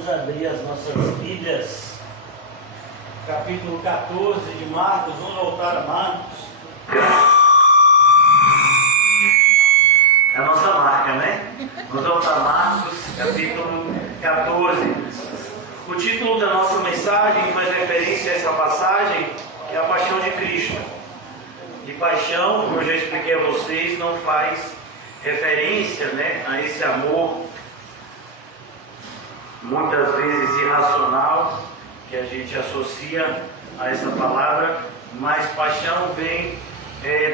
Vamos abrir as nossas Bíblias, capítulo 14 de Marcos. Vamos voltar a Marcos. É a nossa marca, né? Vamos voltar a Marcos, capítulo 14. O título da nossa mensagem faz referência a essa passagem, que é a paixão de Cristo. E paixão, como eu já expliquei a vocês, não faz referência, né, a esse amor muitas vezes irracional que a gente associa a essa palavra, mas paixão vem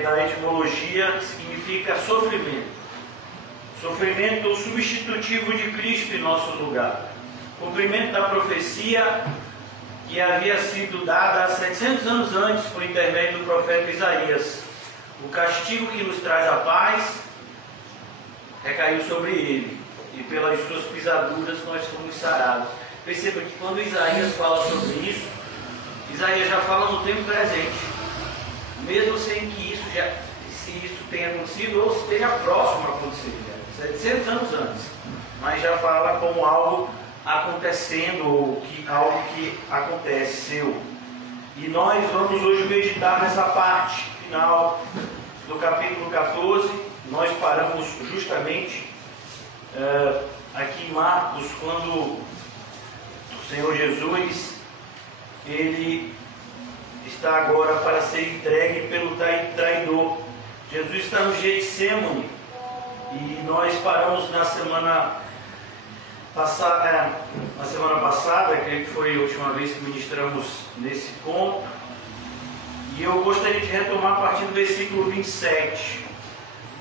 da etimologia que significa sofrimento. Sofrimento substitutivo de Cristo em nosso lugar. Cumprimento da profecia que havia sido dada 700 anos antes por intermédio do profeta Isaías. O castigo que nos traz a paz recaiu sobre ele, e pelas suas pisaduras nós fomos sarados. Perceba que quando Isaías fala sobre isso, Isaías já fala no tempo presente, mesmo sem que se isso tenha acontecido ou se esteja próximo a acontecer, 700 anos antes, mas já fala como algo acontecendo, ou algo que aconteceu. E nós vamos hoje meditar nessa parte final do capítulo 14. Nós paramos justamente aqui em Marcos, quando o Senhor Jesus ele está agora para ser entregue pelo traidor. Jesus está no Getsemane, e nós paramos na semana passada, creio que foi a última vez que ministramos nesse ponto, e eu gostaria de retomar a partir do versículo 27.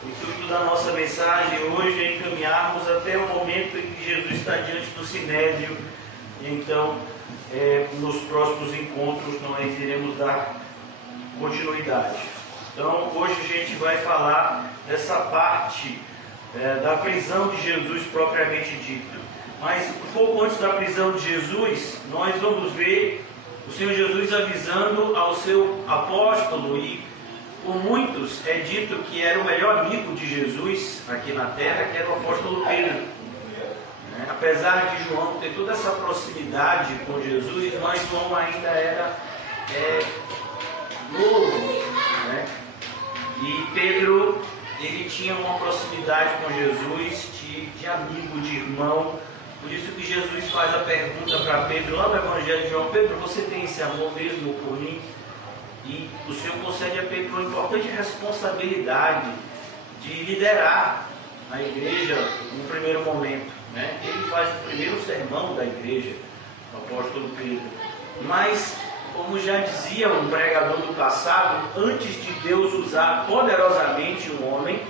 O intuito da nossa mensagem hoje é encaminharmos até o momento em que Jesus está diante do Sinédrio. Então, nos próximos encontros nós iremos dar continuidade. Então, hoje a gente vai falar dessa parte da prisão de Jesus propriamente dita. Mas um pouco antes da prisão de Jesus, nós vamos ver o Senhor Jesus avisando ao seu apóstolo, e por muitos é dito que era o melhor amigo de Jesus aqui na terra, que era o apóstolo Pedro. Apesar de João ter toda essa proximidade com Jesus, mas João ainda era novo, né? E Pedro, ele tinha uma proximidade com Jesus de amigo, de irmão. Por isso que Jesus faz a pergunta para Pedro lá no Evangelho de João: Pedro, você tem esse amor mesmo por mim? E o Senhor concede a Pedro uma importante responsabilidade de liderar a igreja no primeiro momento, né? Ele faz o primeiro sermão da igreja, o apóstolo Pedro. Mas, como já dizia um pregador do passado, antes de Deus usar poderosamente um homem,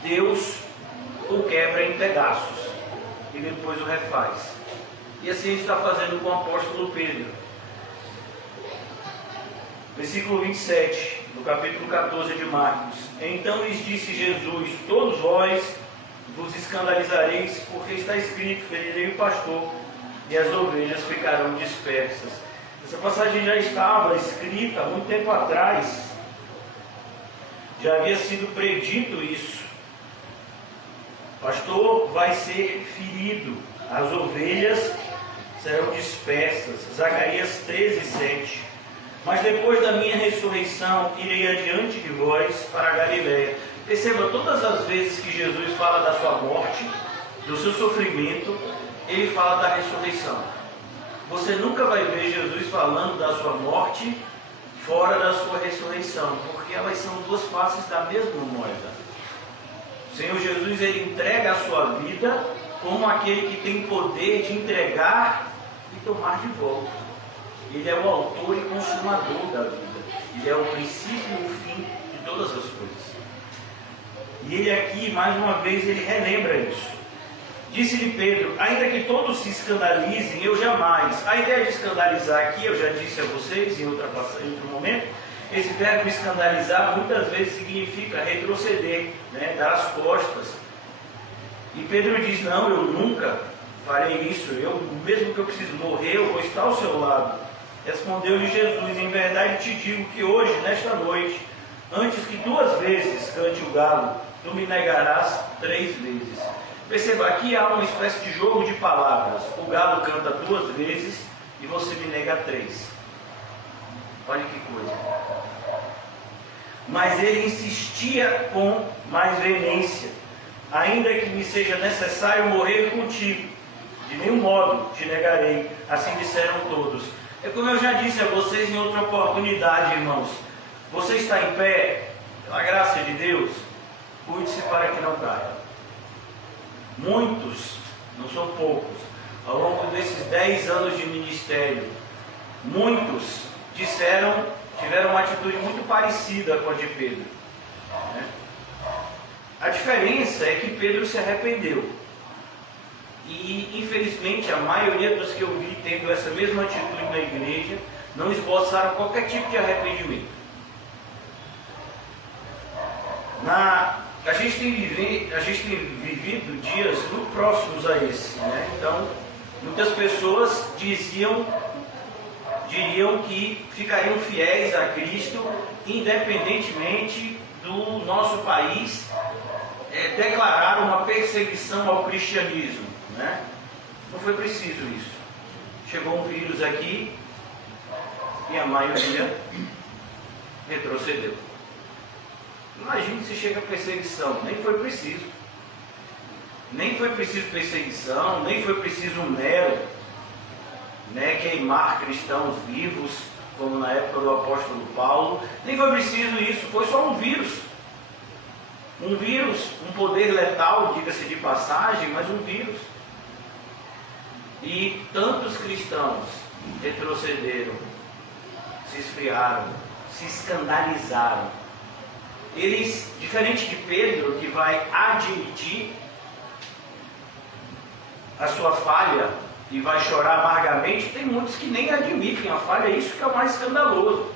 Deus o quebra em pedaços e depois o refaz. E assim ele está fazendo com o apóstolo Pedro. Versículo 27, do capítulo 14 de Marcos. Então lhes disse Jesus: todos vós vos escandalizareis, porque está escrito: ferirei o pastor, e as ovelhas ficarão dispersas. Essa passagem já estava escrita há muito tempo atrás. Já havia sido predito isso. O pastor vai ser ferido, as ovelhas serão dispersas. Zacarias 13:7. Mas depois da minha ressurreição, irei adiante de vós para a Galiléia. Perceba, todas as vezes que Jesus fala da sua morte, do seu sofrimento, ele fala da ressurreição. Você nunca vai ver Jesus falando da sua morte fora da sua ressurreição, porque elas são duas faces da mesma moeda. O Senhor Jesus, ele entrega a sua vida como aquele que tem poder de entregar e tomar de volta. Ele é o autor e consumador da vida. Ele é o princípio e o fim de todas as coisas. E ele aqui, mais uma vez, ele relembra isso. Disse-lhe Pedro: ainda que todos se escandalizem, eu jamais. A ideia de escandalizar aqui, eu já disse a vocês em outro momento, esse verbo escandalizar muitas vezes significa retroceder, né? Dar as costas. E Pedro diz: não, eu nunca farei isso. Mesmo que eu precise morrer, eu vou estar ao seu lado. Respondeu-lhe Jesus: em verdade te digo que hoje, nesta noite, antes que 2 vezes cante o galo, tu me negarás 3 vezes. Perceba, aqui há uma espécie de jogo de palavras. O galo canta 2 vezes e você me nega 3. Olha que coisa. Mas ele insistia com mais veemência. Ainda que me seja necessário morrer contigo, de nenhum modo te negarei. Assim disseram todos. É como eu já disse a vocês em outra oportunidade, irmãos. Você está em pé, pela graça de Deus, cuide-se para que não caia. Muitos, não são poucos, ao longo desses 10 anos de ministério, muitos tiveram uma atitude muito parecida com a de Pedro. Né? A diferença é que Pedro se arrependeu. E, infelizmente, a maioria dos que eu vi tendo essa mesma atitude na igreja, não esboçaram qualquer tipo de arrependimento. A gente tem vivido dias muito próximos a esse. Né? Então, muitas pessoas diriam que ficariam fiéis a Cristo, independentemente do nosso país declarar uma perseguição ao cristianismo. Né? Não foi preciso isso. Chegou um vírus aqui e a maioria retrocedeu. Imagine se chega a perseguição. Nem foi preciso. Nem foi preciso perseguição, nem foi preciso um Nero, né, queimar cristãos vivos, como na época do apóstolo Paulo. Nem foi preciso isso, foi só um vírus. Um vírus, um poder letal, diga-se de passagem, mas um vírus. E tantos cristãos retrocederam, se esfriaram, se escandalizaram. Eles, diferente de Pedro, que vai admitir a sua falha e vai chorar amargamente, tem muitos que nem admitem a falha, isso que é o mais escandaloso.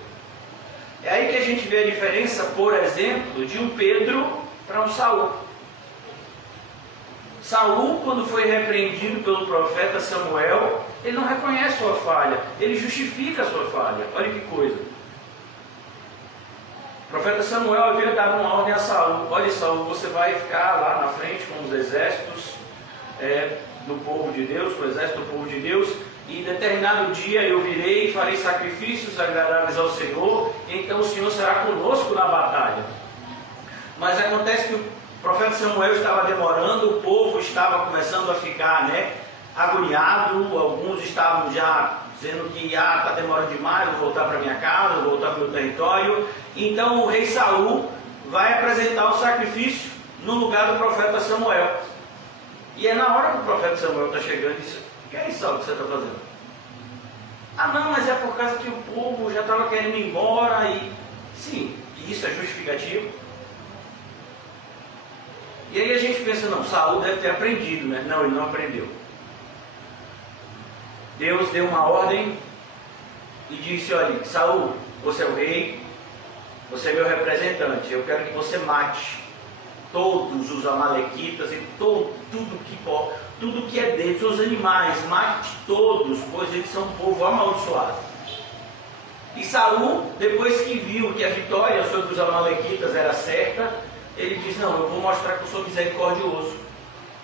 É aí que a gente vê a diferença, por exemplo, de um Pedro para um Saul. Saul, quando foi repreendido pelo profeta Samuel, ele não reconhece sua falha, ele justifica a sua falha. Olha que coisa. O profeta Samuel havia dado uma ordem a Saul: olha, Saul, você vai ficar lá na frente com os exércitos do povo de Deus, com o exército do povo de Deus, e em determinado dia eu virei e farei sacrifícios agradáveis ao Senhor, e então o Senhor será conosco na batalha. Mas acontece que o profeta Samuel estava demorando, o povo estava começando a ficar agoniado, alguns estavam já dizendo que está demorando demais, vou voltar para minha casa, vou voltar para o meu território. Então o rei Saul vai apresentar o sacrifício no lugar do profeta Samuel. E é na hora que o profeta Samuel está chegando e diz: o que é isso, Saul, que você está fazendo? Ah, não, mas é por causa que o povo já estava querendo ir embora. E sim, e isso é justificativo. E aí a gente pensa: não, Saul deve ter aprendido, né? Não, ele não aprendeu. Deus deu uma ordem e disse: olha, Saul, você é o rei, você é meu representante, eu quero que você mate todos os amalequitas e tudo que é deles, os animais, mate todos, pois eles são um povo amaldiçoado. E Saul, depois que viu que a vitória sobre os amalequitas era certa, ele diz: não, eu vou mostrar que eu sou misericordioso.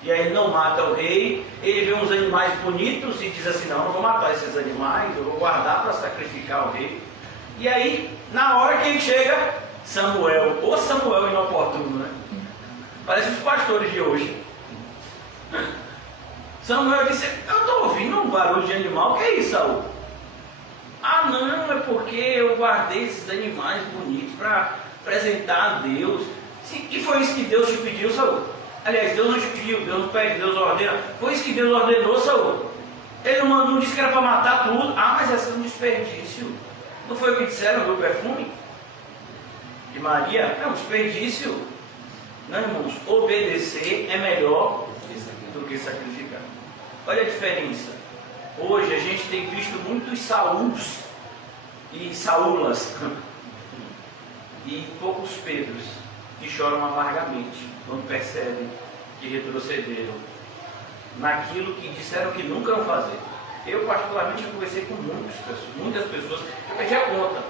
E aí ele não mata o rei, ele vê uns animais bonitos e diz assim: não, eu vou matar esses animais, eu vou guardar para sacrificar o rei. E aí, na hora que ele chega, Samuel, ou Samuel inoportuno, né? Parece os pastores de hoje. Samuel disse: eu estou ouvindo um barulho de animal, o que é isso, Saul? Ah, não, é porque eu guardei esses animais bonitos para apresentar a Deus. Sim, e foi isso que Deus te pediu, Saul? Aliás, Deus não te pediu, Deus não pede, Deus ordena. Foi isso que Deus ordenou, Saul. Ele não disse que era para matar tudo. Ah, mas esse é um desperdício. Não foi o que disseram do perfume de Maria? É um desperdício. Não, irmãos, obedecer é melhor do que sacrificar. Olha a diferença. Hoje a gente tem visto muitos Sauls e Saulas e poucos Pedros que choram amargamente quando percebem que retrocederam naquilo que disseram que nunca vão fazer. Eu particularmente conversei com muitas pessoas, eu perdi a conta.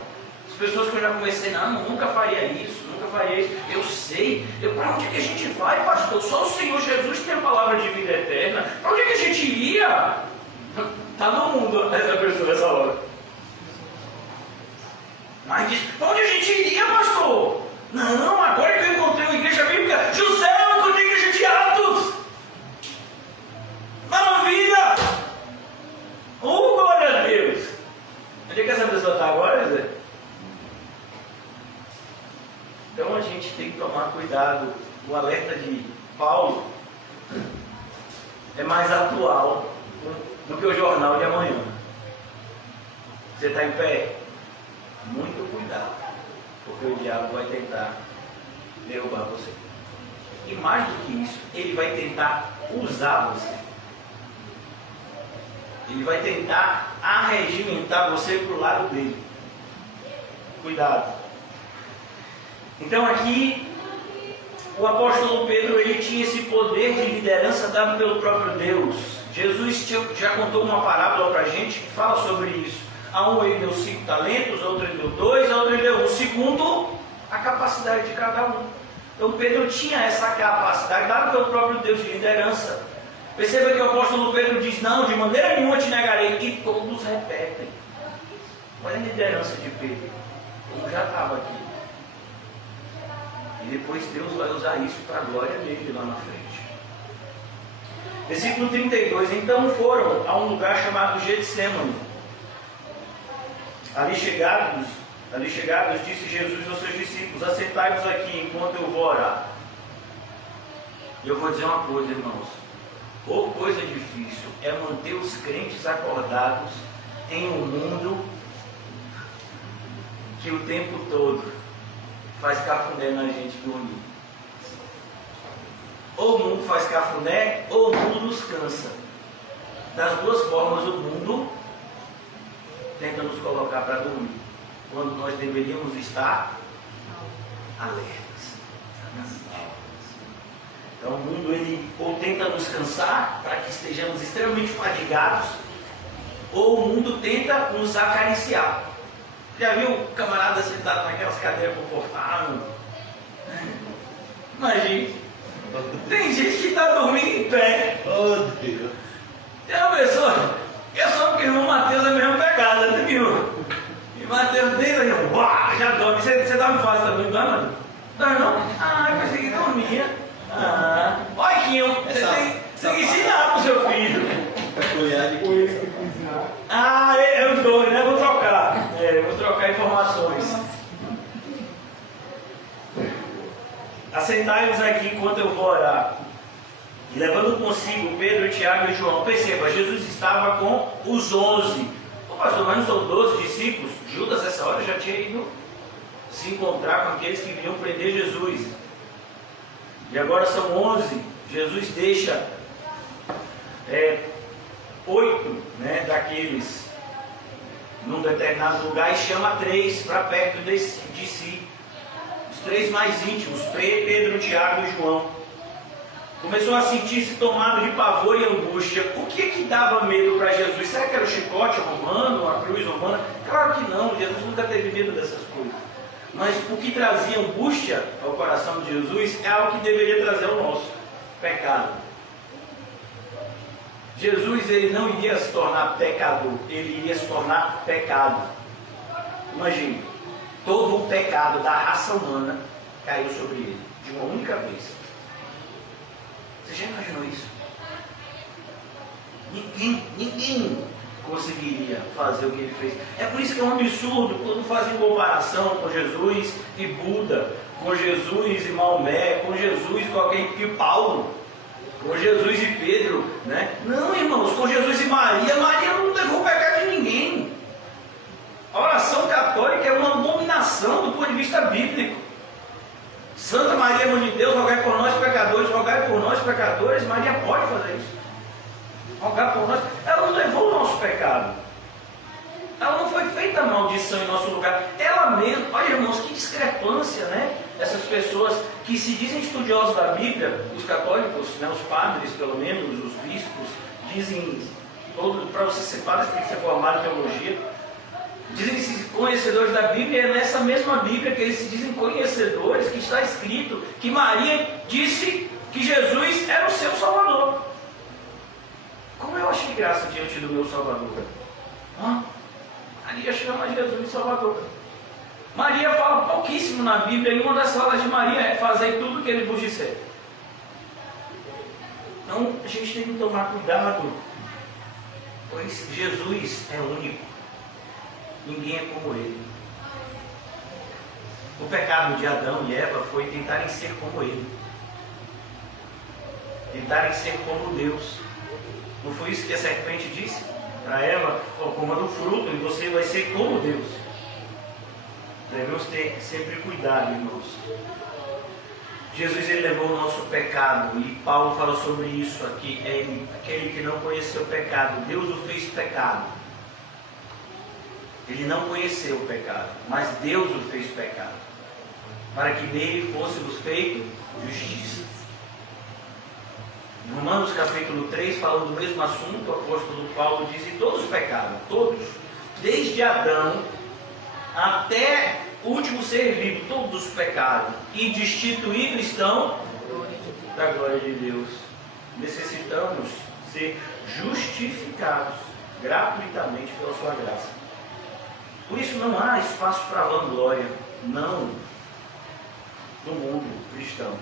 As pessoas que eu já conversei, não, nunca faria isso, nunca faria isso. Eu sei, para onde é que a gente vai, pastor? Só o Senhor Jesus tem a palavra de vida eterna. Para onde é que a gente iria? Está no mundo essa pessoa nessa hora. Mas diz, para onde a gente iria, pastor? Não, agora que eu encontrei uma igreja bíblica, José, eu encontrei a igreja de Atos. Maravilha! Glória a Deus! Onde é que essa pessoa está agora, Zé? Então a gente tem que tomar cuidado. O alerta de Paulo é mais atual do que o jornal de amanhã. Você está em pé? Muito cuidado, porque o diabo vai tentar derrubar você. E mais do que isso, ele vai tentar usar você. Ele vai tentar arregimentar você para o lado dele. Cuidado. Então aqui, o apóstolo Pedro, ele tinha esse poder de liderança dado pelo próprio Deus. Jesus já contou uma parábola para a gente que fala sobre isso. A um ele deu 5 talentos, a outro ele deu 2, a outro ele deu 1, segundo a capacidade de cada um. Então Pedro tinha essa capacidade dada pelo próprio Deus de liderança. Perceba que o apóstolo Pedro diz, não, de maneira nenhuma te negarei, e todos repetem. Olha a liderança de Pedro, como já estava aqui. E depois Deus vai usar isso para a glória dele lá na frente. Versículo 32, então foram a um lugar chamado Getsemane. Ali chegados, disse Jesus aos seus discípulos, assentai-vos aqui enquanto eu vou orar. E eu vou dizer uma coisa, irmãos. Ou coisa difícil é manter os crentes acordados em um mundo que o tempo todo faz cafuné na gente dormir. Ou o mundo faz cafuné, ou o mundo nos cansa. Das duas formas, o mundo tenta nos colocar para dormir, quando nós deveríamos estar alertas. Então o mundo ele ou tenta nos cansar para que estejamos extremamente fatigados, ou o mundo tenta nos acariciar. Já viu o camarada sentado naquelas cadeiras confortáveis? Imagine. Tem gente que está dormindo em pé. Oh Deus. Tem uma pessoa, é só porque o irmão Mateus é a mesma pegada, né, viu? E Mateus deita e já dorme. Você dorme fácil também, não dorme? Dorme não? Ah, eu pensei que dormia. Olha, Quinho, você tem que ensinar pro seu filho. Eu dou, né? Vou trocar informações. Assentai-vos aqui enquanto eu vou orar. E levando consigo Pedro, Tiago e João. Perceba, Jesus estava com os 11. Pastor, mas não são 12 discípulos? Judas, nessa hora, já tinha ido se encontrar com aqueles que vinham prender Jesus. E agora são 11. Jesus deixa 8 daqueles num determinado lugar e chama 3 para perto de si. Os 3 mais íntimos, Pedro, Tiago e João. Começou a sentir-se tomado de pavor e angústia. O que dava medo para Jesus? Será que era o chicote romano, a cruz romana? Claro que não, Jesus nunca teve medo dessas coisas. Mas o que trazia angústia ao coração de Jesus é algo que deveria trazer ao nosso: pecado. Jesus ele não iria se tornar pecador, ele iria se tornar pecado. Imagine, todo o pecado da raça humana caiu sobre ele, de uma única vez. Você já imaginou isso? Ninguém conseguiria fazer o que ele fez. É por isso que é um absurdo quando fazem comparação com Jesus e Buda, com Jesus e Maomé, com Jesus com alguém que Paulo, com Jesus e Pedro, né? Não, irmãos, com Jesus e Maria. Maria não levou o pecado de ninguém. A oração católica é uma abominação do ponto de vista bíblico. Santa Maria, Mãe de Deus, rogai por nós pecadores, rogai por nós pecadores. Maria pode fazer isso. Rogar por nós. Ela não levou o nosso pecado. Ela não foi feita maldição em nosso lugar. Ela mesma, olha irmãos, que discrepância, né? Essas pessoas que se dizem estudiosos da Bíblia, os católicos, né, os padres pelo menos, os bispos, dizem, para você ser padre, você tem que ser formado em teologia. Dizem-se conhecedores da Bíblia, e é nessa mesma Bíblia que eles se dizem conhecedores, que está escrito que Maria disse que Jesus era o seu Salvador. Como eu achei graça diante do meu Salvador? Maria chama Jesus de Salvador. Maria fala pouquíssimo na Bíblia, e uma das falas de Maria é: fazei tudo o que ele vos disser. Então a gente tem que tomar cuidado, pois Jesus é único. Ninguém é como ele. O pecado de Adão e Eva foi tentarem ser como ele. Tentarem ser como Deus. Não foi isso que a serpente disse para Eva? Coma do fruto e você vai ser como Deus. Devemos ter sempre cuidado, irmãos. Jesus, ele levou o nosso pecado, e Paulo fala sobre isso aqui. Aquele que não conheceu o pecado, Deus o fez pecado. Ele não conheceu o pecado, mas Deus o fez pecado, para que nele fôssemos feitos justiça. Em Romanos capítulo 3, falando do mesmo assunto, o apóstolo Paulo diz: e todos pecaram, todos, desde Adão até o último ser vivo, todos pecaram, e destituídos estão da glória de Deus. Necessitamos ser justificados gratuitamente pela sua graça. Por isso não há espaço para vanglória, não, no mundo cristão.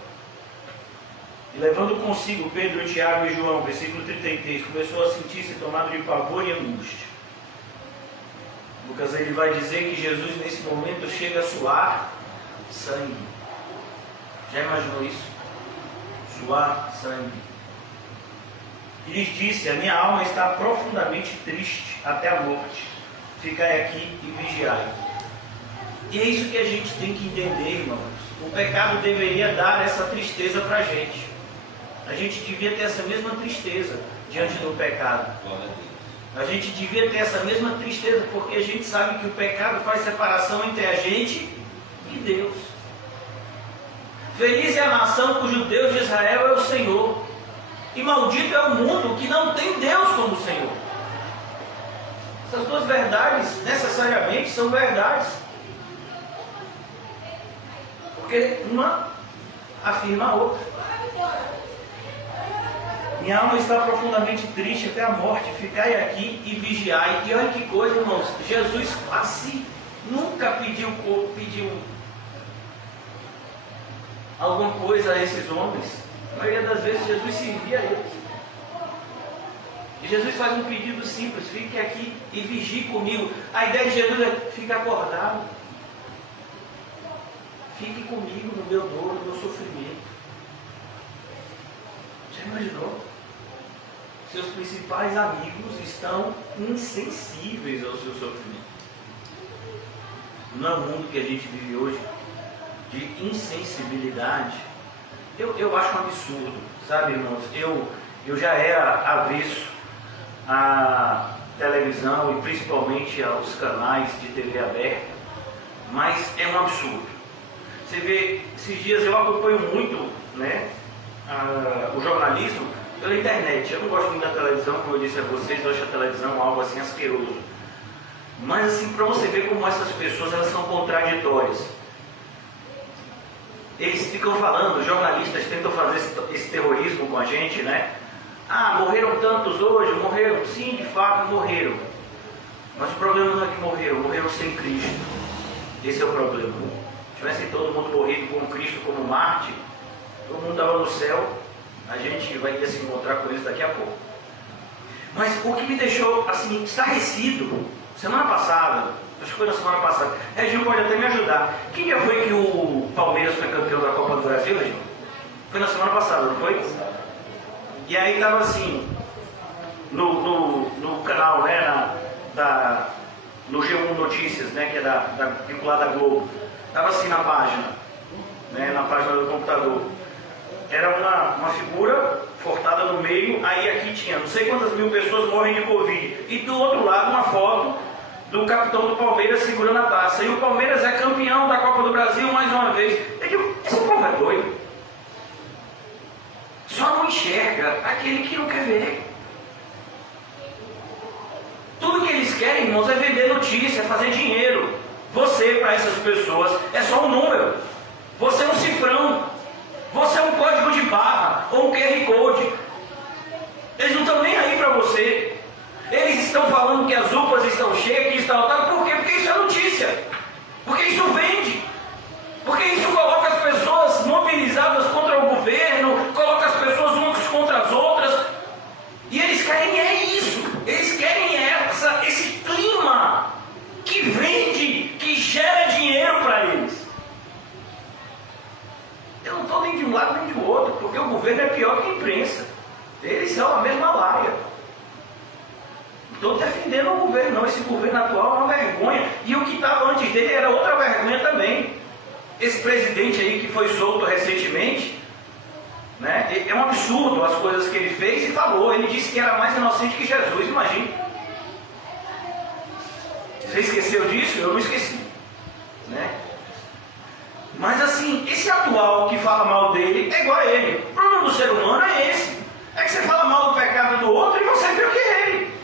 E levando consigo Pedro, Tiago e João, versículo 33, começou a sentir-se tomado de pavor e angústia. Lucas, ele vai dizer que Jesus nesse momento chega a suar sangue. Já imaginou isso? Suar sangue. E lhes disse: a minha alma está profundamente triste até a morte. Ficai aqui e vigiai. E é isso que a gente tem que entender, irmãos. O pecado deveria dar essa tristeza para a gente. A gente devia ter essa mesma tristeza diante do pecado. A gente devia ter essa mesma tristeza, porque a gente sabe que o pecado faz separação entre a gente e Deus. Feliz é a nação cujo Deus de Israel é o Senhor, e maldito é o mundo que não tem Deus como Senhor. Essas duas verdades necessariamente são verdades, porque uma afirma a outra. Minha alma está profundamente triste até a morte. Ficai aqui e vigiai. E olha que coisa, irmãos. Jesus quase nunca pediu alguma coisa a esses homens. A maioria das vezes Jesus servia a eles. E Jesus faz um pedido simples: fique aqui e vigie comigo. A ideia de Jesus é: fique acordado. Fique comigo no meu dor, no meu sofrimento. Já imaginou? Seus principais amigos estão insensíveis ao seu sofrimento. No mundo que a gente vive hoje, de insensibilidade, eu acho um absurdo, sabe, irmãos? Eu já era avesso à televisão e principalmente aos canais de TV aberta, mas é um absurdo. Você vê, esses dias eu acompanho muito, né, o jornalismo pela internet. Eu não gosto muito da televisão, como eu disse a vocês, eu acho a televisão algo assim asqueroso. Mas assim, para você ver como essas pessoas, elas são contraditórias. Eles ficam falando, os jornalistas tentam fazer esse terrorismo com a gente, né? Ah, morreram tantos hoje, morreram, sim, de fato morreram. Mas o problema não é que morreram sem Cristo. Esse é o problema. Se tivesse todo mundo morrido com Cristo como Marte, todo mundo estava no céu. A gente vai se encontrar com isso daqui a pouco. Mas o que me deixou assim estarrecido, semana passada, acho que foi na semana passada, Reginho pode até me ajudar. Que dia foi que o Palmeiras foi campeão da Copa do Brasil, Reginho? Foi na semana passada, não foi? E aí estava assim, no canal, né, no G1 Notícias, né, que é vinculada à Globo. Estava assim na página, né, na página do computador. Era uma figura cortada no meio, aí aqui tinha não sei quantas mil pessoas morrem de Covid. E do outro lado uma foto do capitão do Palmeiras segurando a taça. E o Palmeiras é campeão da Copa do Brasil mais uma vez. Eu digo, esse povo é doido. Só não enxerga aquele que não quer ver. Tudo que eles querem querem, irmãos, é vender notícia, é fazer dinheiro. Você, para essas pessoas, é só um número. Você é um cifrão. Você é um código de barra ou um QR Code. Eles não estão nem aí para você. Eles estão falando que as UPAs estão cheias, que estão lotadas. Por quê? Porque isso é notícia. Porque isso vende. Porque isso coloca as pessoas mobilizadas contra o governo, coloca as pessoas umas contra as outras. E eles querem isso. Eles querem esse clima que vende, que gera dinheiro para eles. Eu não estou nem de um lado nem do outro, porque o governo é pior que a imprensa. Eles são a mesma laia. Não estou defendendo o governo, não. Esse governo atual é uma vergonha. E o que estava antes dele era outra vergonha também. Esse presidente aí que foi solto recentemente, né, é um absurdo as coisas que ele fez e falou. Ele disse que era mais inocente que Jesus, imagine. Você esqueceu disso? Eu não esqueci. Né? Mas assim, esse atual que fala mal dele é igual a ele. O problema do ser humano é esse. É que você fala mal do pecado do outro e você é pior que ele.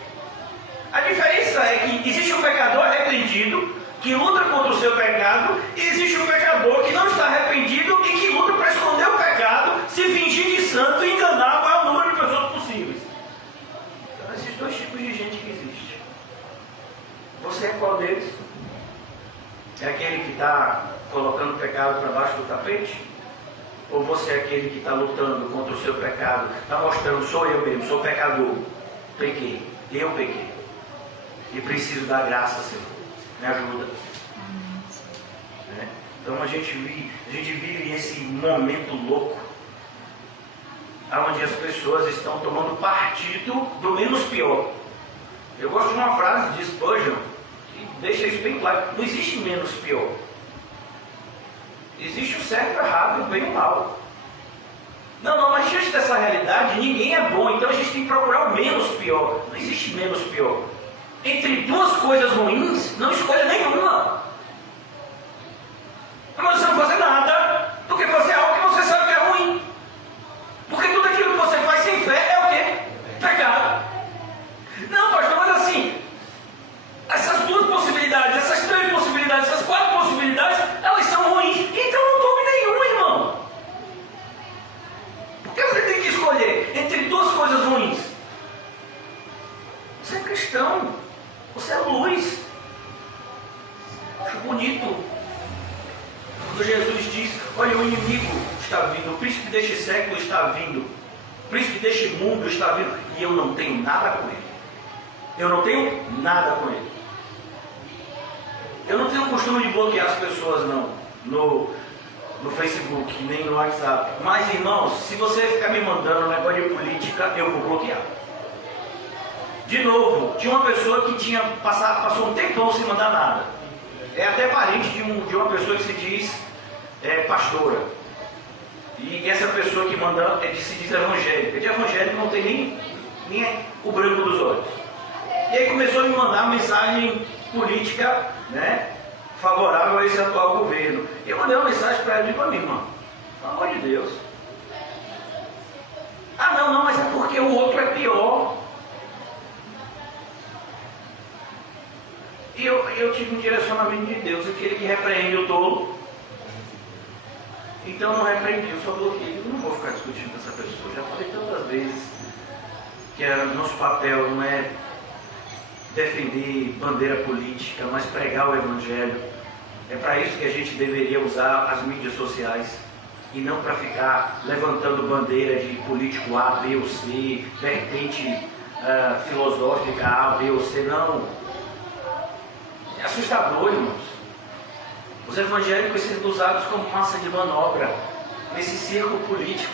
A diferença é que existe um pecador arrependido que luta contra o seu pecado, e existe um pecador que não está arrependido e que luta para esconder o pecado, se fingir de santo e enganar o maior número de pessoas possíveis. Então, esses dois tipos de gente que existem. Você é qual deles? É aquele que está colocando o pecado para baixo do tapete? Ou você é aquele que está lutando contra o seu pecado, está mostrando, sou eu mesmo, sou pecador, pequei, eu pequei, e preciso da graça, Senhor, me ajuda. Então a gente vive esse momento louco, onde as pessoas estão tomando partido do menos pior. Eu gosto de uma frase de Spurgeon, que deixa isso bem claro: não existe menos pior. Existe o certo e o errado, o bem e o mal. Não, mas diante dessa realidade, ninguém é bom, então a gente tem que procurar o menos pior. Não existe menos pior. Entre duas coisas ruins, não escolha nenhuma. Mas você não fazer nada do que fazer algo que você sabe que é ruim. Porque tudo aquilo que você faz sem fé é o quê? Pecado. Não, pastor, mas assim, essas duas possibilidades, essas três possibilidades, essas quatro possibilidades, elas são ruins. Então não tome nenhuma, irmão. Porque você tem que escolher entre duas coisas ruins. Você é cristão. Você é luz. Acho bonito quando Jesus diz: olha, o inimigo está vindo, o príncipe deste século está vindo, o príncipe deste mundo está vindo, e eu não tenho nada com ele. Eu não tenho nada com ele. Eu não tenho o costume de bloquear as pessoas, não, no Facebook, nem no WhatsApp. Mas, irmãos, se você ficar me mandando um negócio de política, eu vou bloquear. De novo, tinha uma pessoa que passou um tempão sem mandar nada. É até parente de uma pessoa que se diz pastora. E essa pessoa que manda se diz evangélica. De evangélico não tem nem o branco dos olhos. E aí começou a me mandar mensagem política, né, favorável a esse atual governo. E eu mandei uma mensagem para ela e disse: para mim, irmão, pelo amor de Deus. Ah, não, mas é porque o outro é pior. E eu tive um direcionamento de Deus, aquele que repreende o tolo. Então eu não repreendi, eu só bloqueei. Eu não vou ficar discutindo com essa pessoa. Já falei tantas vezes que nosso papel não é defender bandeira política, mas pregar o Evangelho. É para isso que a gente deveria usar as mídias sociais, e não para ficar levantando bandeira de político A, B ou C, vertente filosófica A, B ou C, não. É assustador, irmãos. Os evangélicos sendo usados como massa de manobra nesse circo político.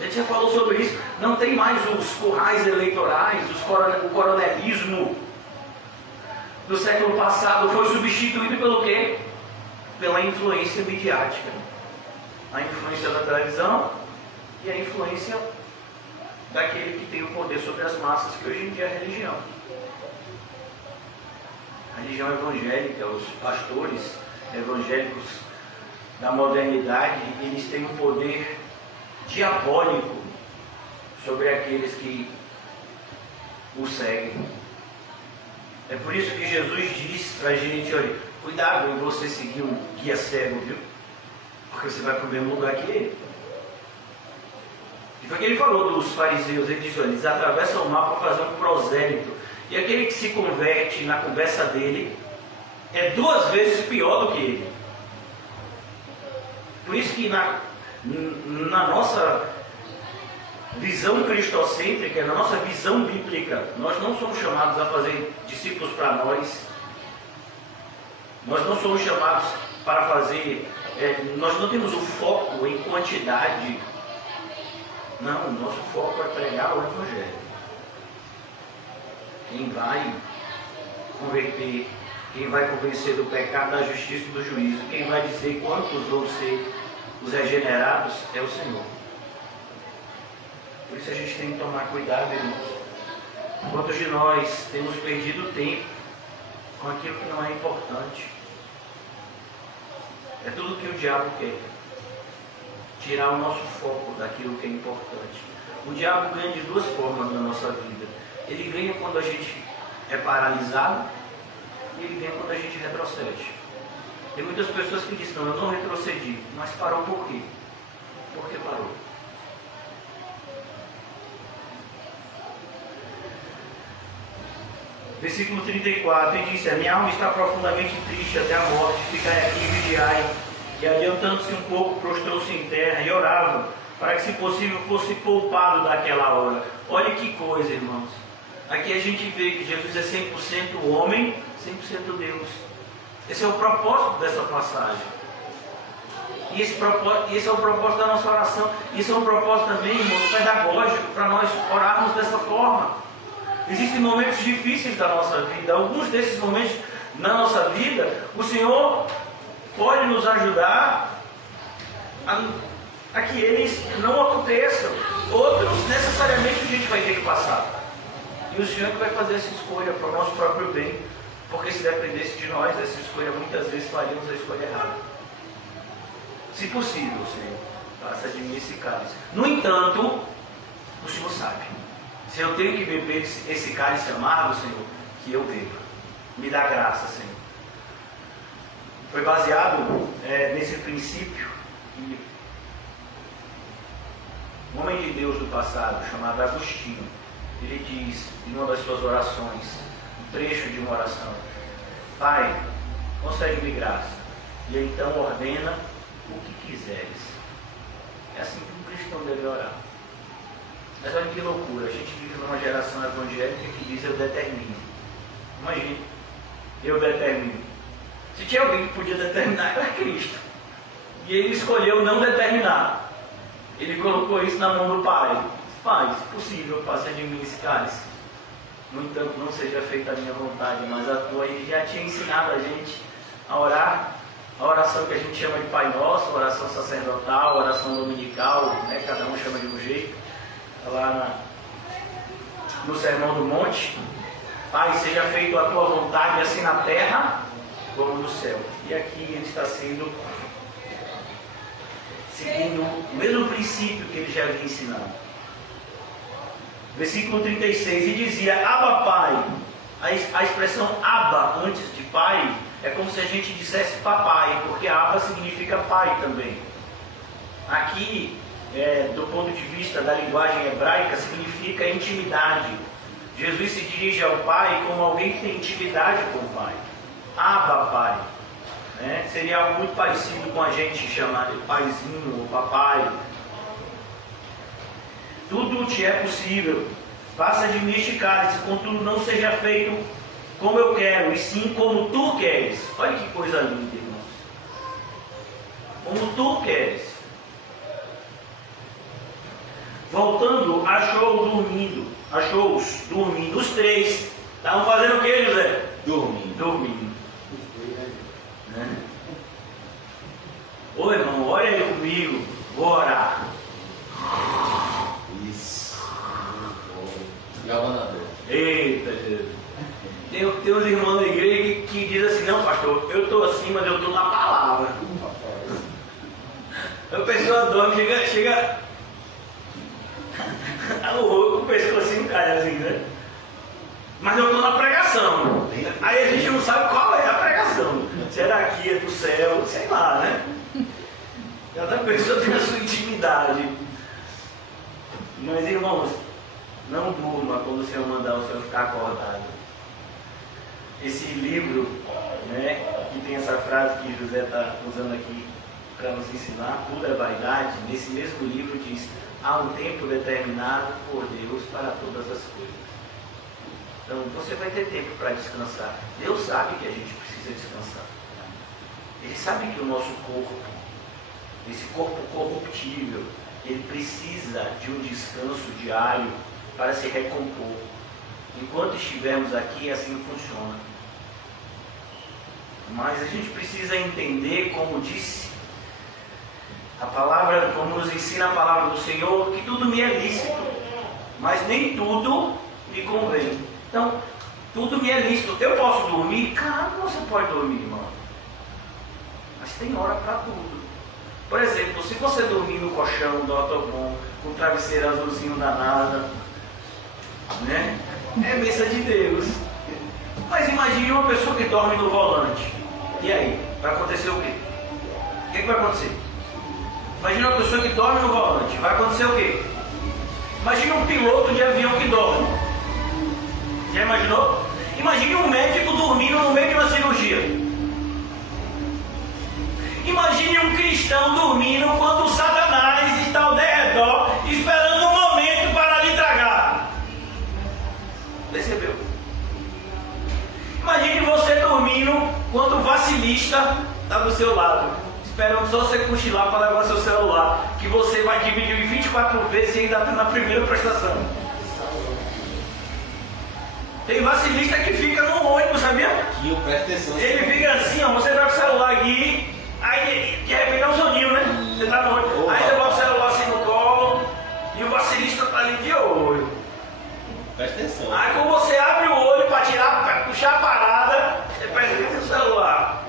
A gente já falou sobre isso. Não tem mais os currais eleitorais, o coronelismo do século passado. Foi substituído pelo quê? Pela influência midiática. A influência da televisão e a influência daquele que tem o poder sobre as massas, que hoje em dia é a religião. A religião evangélica, os pastores evangélicos da modernidade, eles têm um poder diabólico sobre aqueles que o seguem. É por isso que Jesus diz para a gente, olha, cuidado em você seguir um guia cego, viu? Porque você vai para o mesmo lugar que ele. E foi o que ele falou dos fariseus, ele diz, olha, eles atravessam o mar para fazer um prosélito. E aquele que se converte na conversa dele é 2 vezes pior do que ele. Por isso que na nossa visão cristocêntrica, na nossa visão bíblica, nós não somos chamados a fazer discípulos para nós. Nós não somos chamados para fazer... nós não temos o foco em quantidade. Não, o nosso foco é pregar o Evangelho. Quem vai converter, quem vai convencer do pecado, da justiça e do juízo, quem vai dizer quantos vão ser os regenerados é o Senhor. Por isso a gente tem que tomar cuidado, irmãos. Quantos de nós temos perdido tempo com aquilo que não é importante? É tudo que o diabo quer. Tirar o nosso foco daquilo que é importante. O diabo ganha de 2 formas na nossa vida. Ele ganha quando a gente é paralisado e ele ganha quando a gente retrocede. Tem muitas pessoas que dizem, não, eu não retrocedi, mas parou por quê? Por que parou? Versículo 34, ele disse, a minha alma está profundamente triste até a morte, ficai aqui e vigiai. E adiantando-se um pouco, prostrou-se em terra e orava, para que, se possível, fosse poupado daquela hora. Olha que coisa, irmãos. Aqui a gente vê que Jesus é 100% homem, 100% Deus. Esse é o propósito dessa passagem. E esse é o propósito da nossa oração. Isso é um propósito também, irmãos, pedagógico, para nós orarmos dessa forma. Existem momentos difíceis da nossa vida. Alguns desses momentos na nossa vida, o Senhor pode nos ajudar a que eles não aconteçam. Outros, necessariamente, a gente vai ter que passar. E o Senhor que vai fazer essa escolha para o nosso próprio bem. Porque se dependesse de nós, essa escolha, muitas vezes faríamos a escolha errada. Se possível, Senhor, passa de mim esse cálice. No entanto, o Senhor sabe. Se eu tenho que beber esse cálice amargo, Senhor, que eu beba. Me dá graça, Senhor. Foi baseado nesse princípio que um homem de Deus do passado, chamado Agostinho, ele diz em uma das suas orações, um trecho de uma oração, Pai, concede-me graça, e então ordena o que quiseres. É assim que um cristão deve orar. Mas olha que loucura, a gente vive numa geração evangélica que diz eu determino. Imagina, eu determino. Se tinha alguém que podia determinar, era Cristo. E ele escolheu não determinar. Ele colocou isso na mão do Pai. Pai, se possível, passe de mim esse cálice. No entanto, não seja feita a minha vontade, mas a tua. Ele já tinha ensinado a gente a orar. A oração que a gente chama de Pai Nosso, oração sacerdotal, oração dominical, né? Cada um chama de um jeito. Lá no Sermão do Monte. Pai, seja feita a tua vontade, assim na terra como no céu. E aqui ele está seguindo o mesmo princípio que ele já havia ensinado. Versículo 36, e dizia, Abba Pai. A expressão Abba antes de Pai é como se a gente dissesse papai, porque Abba significa pai também. Aqui, do ponto de vista da linguagem hebraica, significa intimidade. Jesus se dirige ao Pai como alguém que tem intimidade com o Pai. Abba Pai. Seria algo muito parecido com a gente chamar de paizinho ou papai. Tudo te é possível. Passa de mim este cálice, contudo não seja feito como eu quero, e sim como tu queres. Olha que coisa linda, irmãos. Como tu queres. Voltando, achou-os dormindo. Os 3 estavam fazendo o que, José? Dormindo. Ô irmão, olha aí comigo, vou orar. Isso. Eita Jesus. Tem uns irmãos da igreja que dizem assim, não pastor, eu estou assim, mas eu estou na palavra. A pessoa dorme, chega o pescocinho cai assim, né? Mas eu estou na pregação. Aí a gente não sabe qual é a pregação. Será que é do céu? Sei lá, né? Cada pessoa tem a sua intimidade. Mas, irmãos, não durma quando o Senhor mandar o Senhor ficar acordado. Esse livro, né, que tem essa frase que José está usando aqui para nos ensinar, pura vaidade, nesse mesmo livro diz: há um tempo determinado por Deus para todas as coisas. Então você vai ter tempo para descansar. Deus sabe que a gente precisa descansar. Ele sabe que o nosso corpo, esse corpo corruptível, ele precisa de um descanso diário para se recompor. Enquanto estivermos aqui, assim funciona. Mas a gente precisa entender, como disse a palavra, como nos ensina a palavra do Senhor, que tudo me é lícito, mas nem tudo me convém. Então, tudo me é lícito. Eu posso dormir? Claro que você pode dormir, irmão. Mas tem hora para tudo. Por exemplo, se você dormir no colchão do autobom, com um travesseiro azulzinho danado, né? É bênção de Deus. Mas imagine uma pessoa que dorme no volante. E aí? Vai acontecer o quê? O que vai acontecer? Imagina uma pessoa que dorme no volante. Vai acontecer o quê? Imagina um piloto de avião que dorme. Já imaginou? Imagine um médico dormindo no meio de uma cirurgia. Imagine um cristão dormindo quando o Satanás está ao derredor, esperando um momento para lhe tragar. Percebeu? Imagine você dormindo quando o vacilista está do seu lado, esperando só você cochilar para levar seu celular, que você vai dividir em 24 vezes e ainda está na primeira prestação. Tem vacilista que fica no ônibus, sabia? Aqui, presta atenção. Ele fica assim, ó, você vai com o celular aqui, aí de repente é um soninho, né? Você tá no ônibus, aí você bota o celular assim no colo, e o vacilista tá ali de olho. Presta atenção. Aí quando você abre o olho para tirar, para puxar a parada, você perde o celular.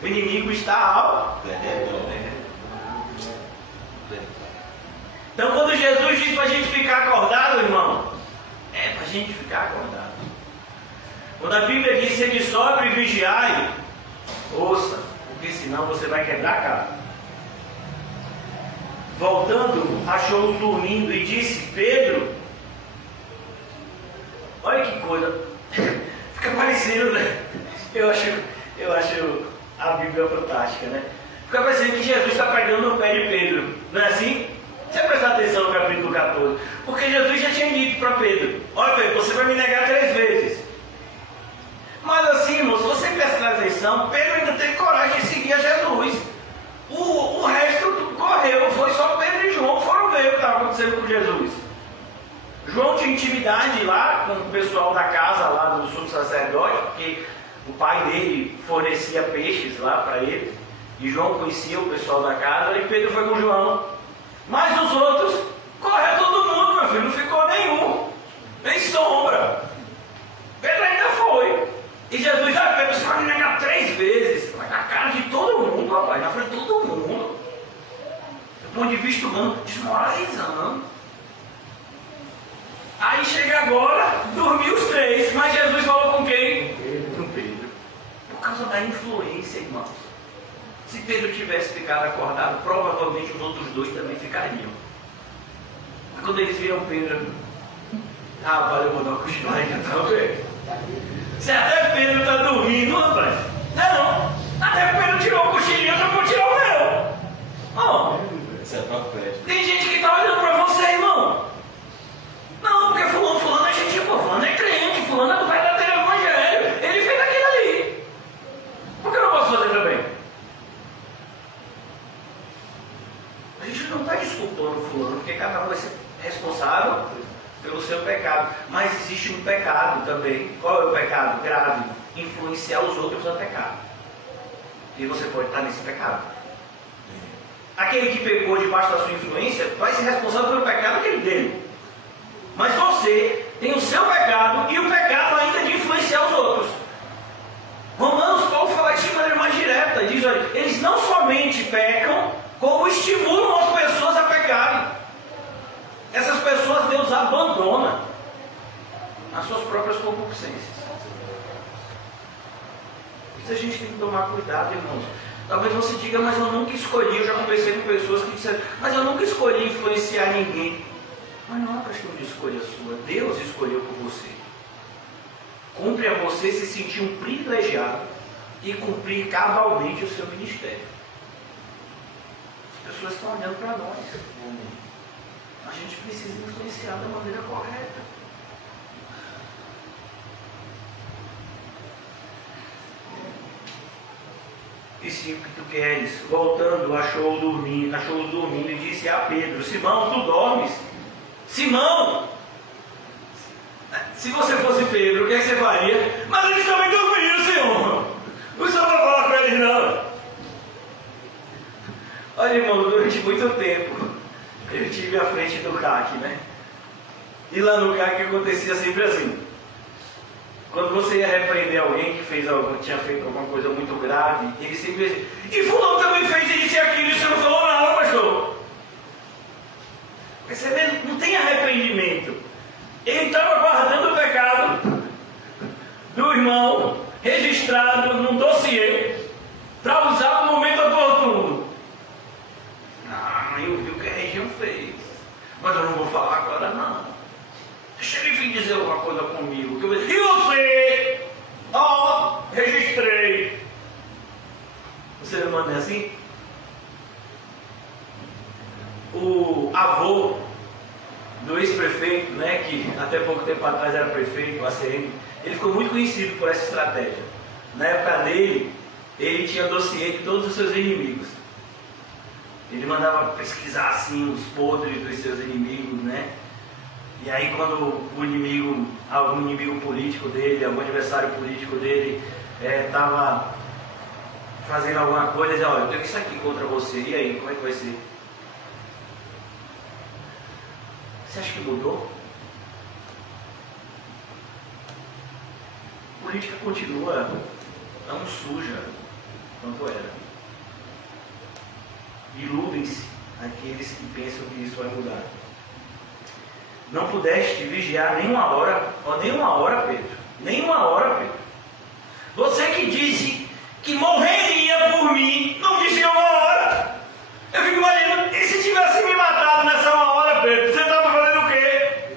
O inimigo está ao redor. Então quando Jesus diz para a gente ficar acordado, irmão, é para a gente ficar acordado. Quando a Bíblia diz sede sóbrio e vigiai, ouça, porque senão você vai quebrar a cara. Voltando, achou-os dormindo e disse: Pedro, olha que coisa, fica parecendo, né? Eu acho a Bíblia fantástica, né? Fica parecendo que Jesus está pegando no pé de Pedro, não é assim? Você prestar atenção no capítulo 14, porque Jesus já tinha dito para Pedro: olha, Pedro, você vai me negar 3 vezes. Mas assim, irmão, se você prestar atenção, Pedro ainda teve coragem de seguir a Jesus. O resto correu, foi só Pedro e João que foram ver o que estava acontecendo com Jesus. João tinha intimidade lá com o pessoal da casa lá do sumo sacerdote, porque o pai dele fornecia peixes lá para ele, e João conhecia o pessoal da casa, e Pedro foi com João. Mas os outros, correu todo mundo, meu filho, não ficou nenhum, nem sombra. Pedro ainda foi. E Jesus, Pedro, você vai me negar 3 vezes. Vai na cara de todo mundo, rapaz, na frente de todo mundo. Do ponto de vista humano, desmoralizando. Aí chega agora, dormiu os 3, mas Jesus falou com quem? Com Pedro. Por causa da influência, irmãos. Se Pedro tivesse ficado acordado, provavelmente os outros 2 também ficariam. Mas quando eles viram Pedro, rapaz, eu vou dar uma cochiladinha também. Se até Pedro está dormindo, rapaz. Não, até Pedro tirou o cochilinho, eu já vou tirar o meu. Oh, isso é profético. tem gente que está olhando para você, irmão. Não, porque fulano é gente boa, fulano é crente, fulano é do verdadeiro evangelho. Ele fez aquilo ali. Por que eu não posso fazer também? A gente não está desculpando fulano, porque cada um vai ser responsável pelo seu pecado. Mas existe um pecado também. Qual é o pecado grave? Influenciar os outros a pecar. E você pode estar nesse pecado. Aquele que pecou debaixo da sua influência vai ser responsável pelo pecado dele. Mas você tem o seu pecado e o pecado ainda de influenciar os outros. Romanos, Paulo fala isso de maneira mais direta. Diz, olha, eles não somente pecam, como estimulam as pessoas a pecarem. Essas pessoas Deus abandona. as suas próprias concupiscências. Isso a gente tem que tomar cuidado, irmãos. Talvez você diga, mas eu nunca escolhi. Eu já conversei com pessoas que disseram, mas eu nunca escolhi influenciar ninguém. Mas não é questão de escolha sua. Deus escolheu por você. Cumpre a você se sentir um privilegiado e cumprir cabalmente o seu ministério. As pessoas estão olhando para nós. A gente precisa influenciar da maneira correta. E se o que tu queres, voltando, achou-os dormindo e disse a Pedro: Simão, tu dormes? Simão, se você fosse Pedro, o que é que você faria? Mas eles também dormiram, Senhor. O Senhor não vai falar com eles, não. Olha, irmão, durante muito tempo eu tive à frente do CAC, né? E lá no CAC acontecia sempre assim. Quando você ia repreender alguém que tinha feito alguma coisa muito grave, ele sempre dizia, e fulano também fez isso e aquilo, e você não falou nada, pastor. Percebendo? Não tem arrependimento. Ele estava guardando o pecado do irmão, registrado num dossiê, para usar no momento oportuno. Eu vi o que a região fez, mas eu não vou falar agora não. Deixa ele vir dizer alguma coisa comigo. E você? Registrei. Você não manda assim? O avô do ex-prefeito, né, que até pouco tempo atrás era prefeito, o ACM, ele ficou muito conhecido por essa estratégia. Na época dele, ele tinha dossiê de todos os seus inimigos. Ele mandava pesquisar assim os podres dos seus inimigos, né? E aí quando algum inimigo político dele, algum adversário político dele estava fazendo alguma coisa, ele dizia, olha, eu tenho isso aqui contra você, e aí, como é que vai ser? Você acha que mudou? A política continua tão suja quanto era. Iludem-se aqueles que pensam que isso vai mudar. Não pudeste vigiar nem uma hora, Pedro. Nem uma hora, Pedro. Você que disse que morreria por mim, não vigiou uma hora. Eu fico imaginando, e se tivesse me matado nessa uma hora, Pedro? Você estava fazendo o quê?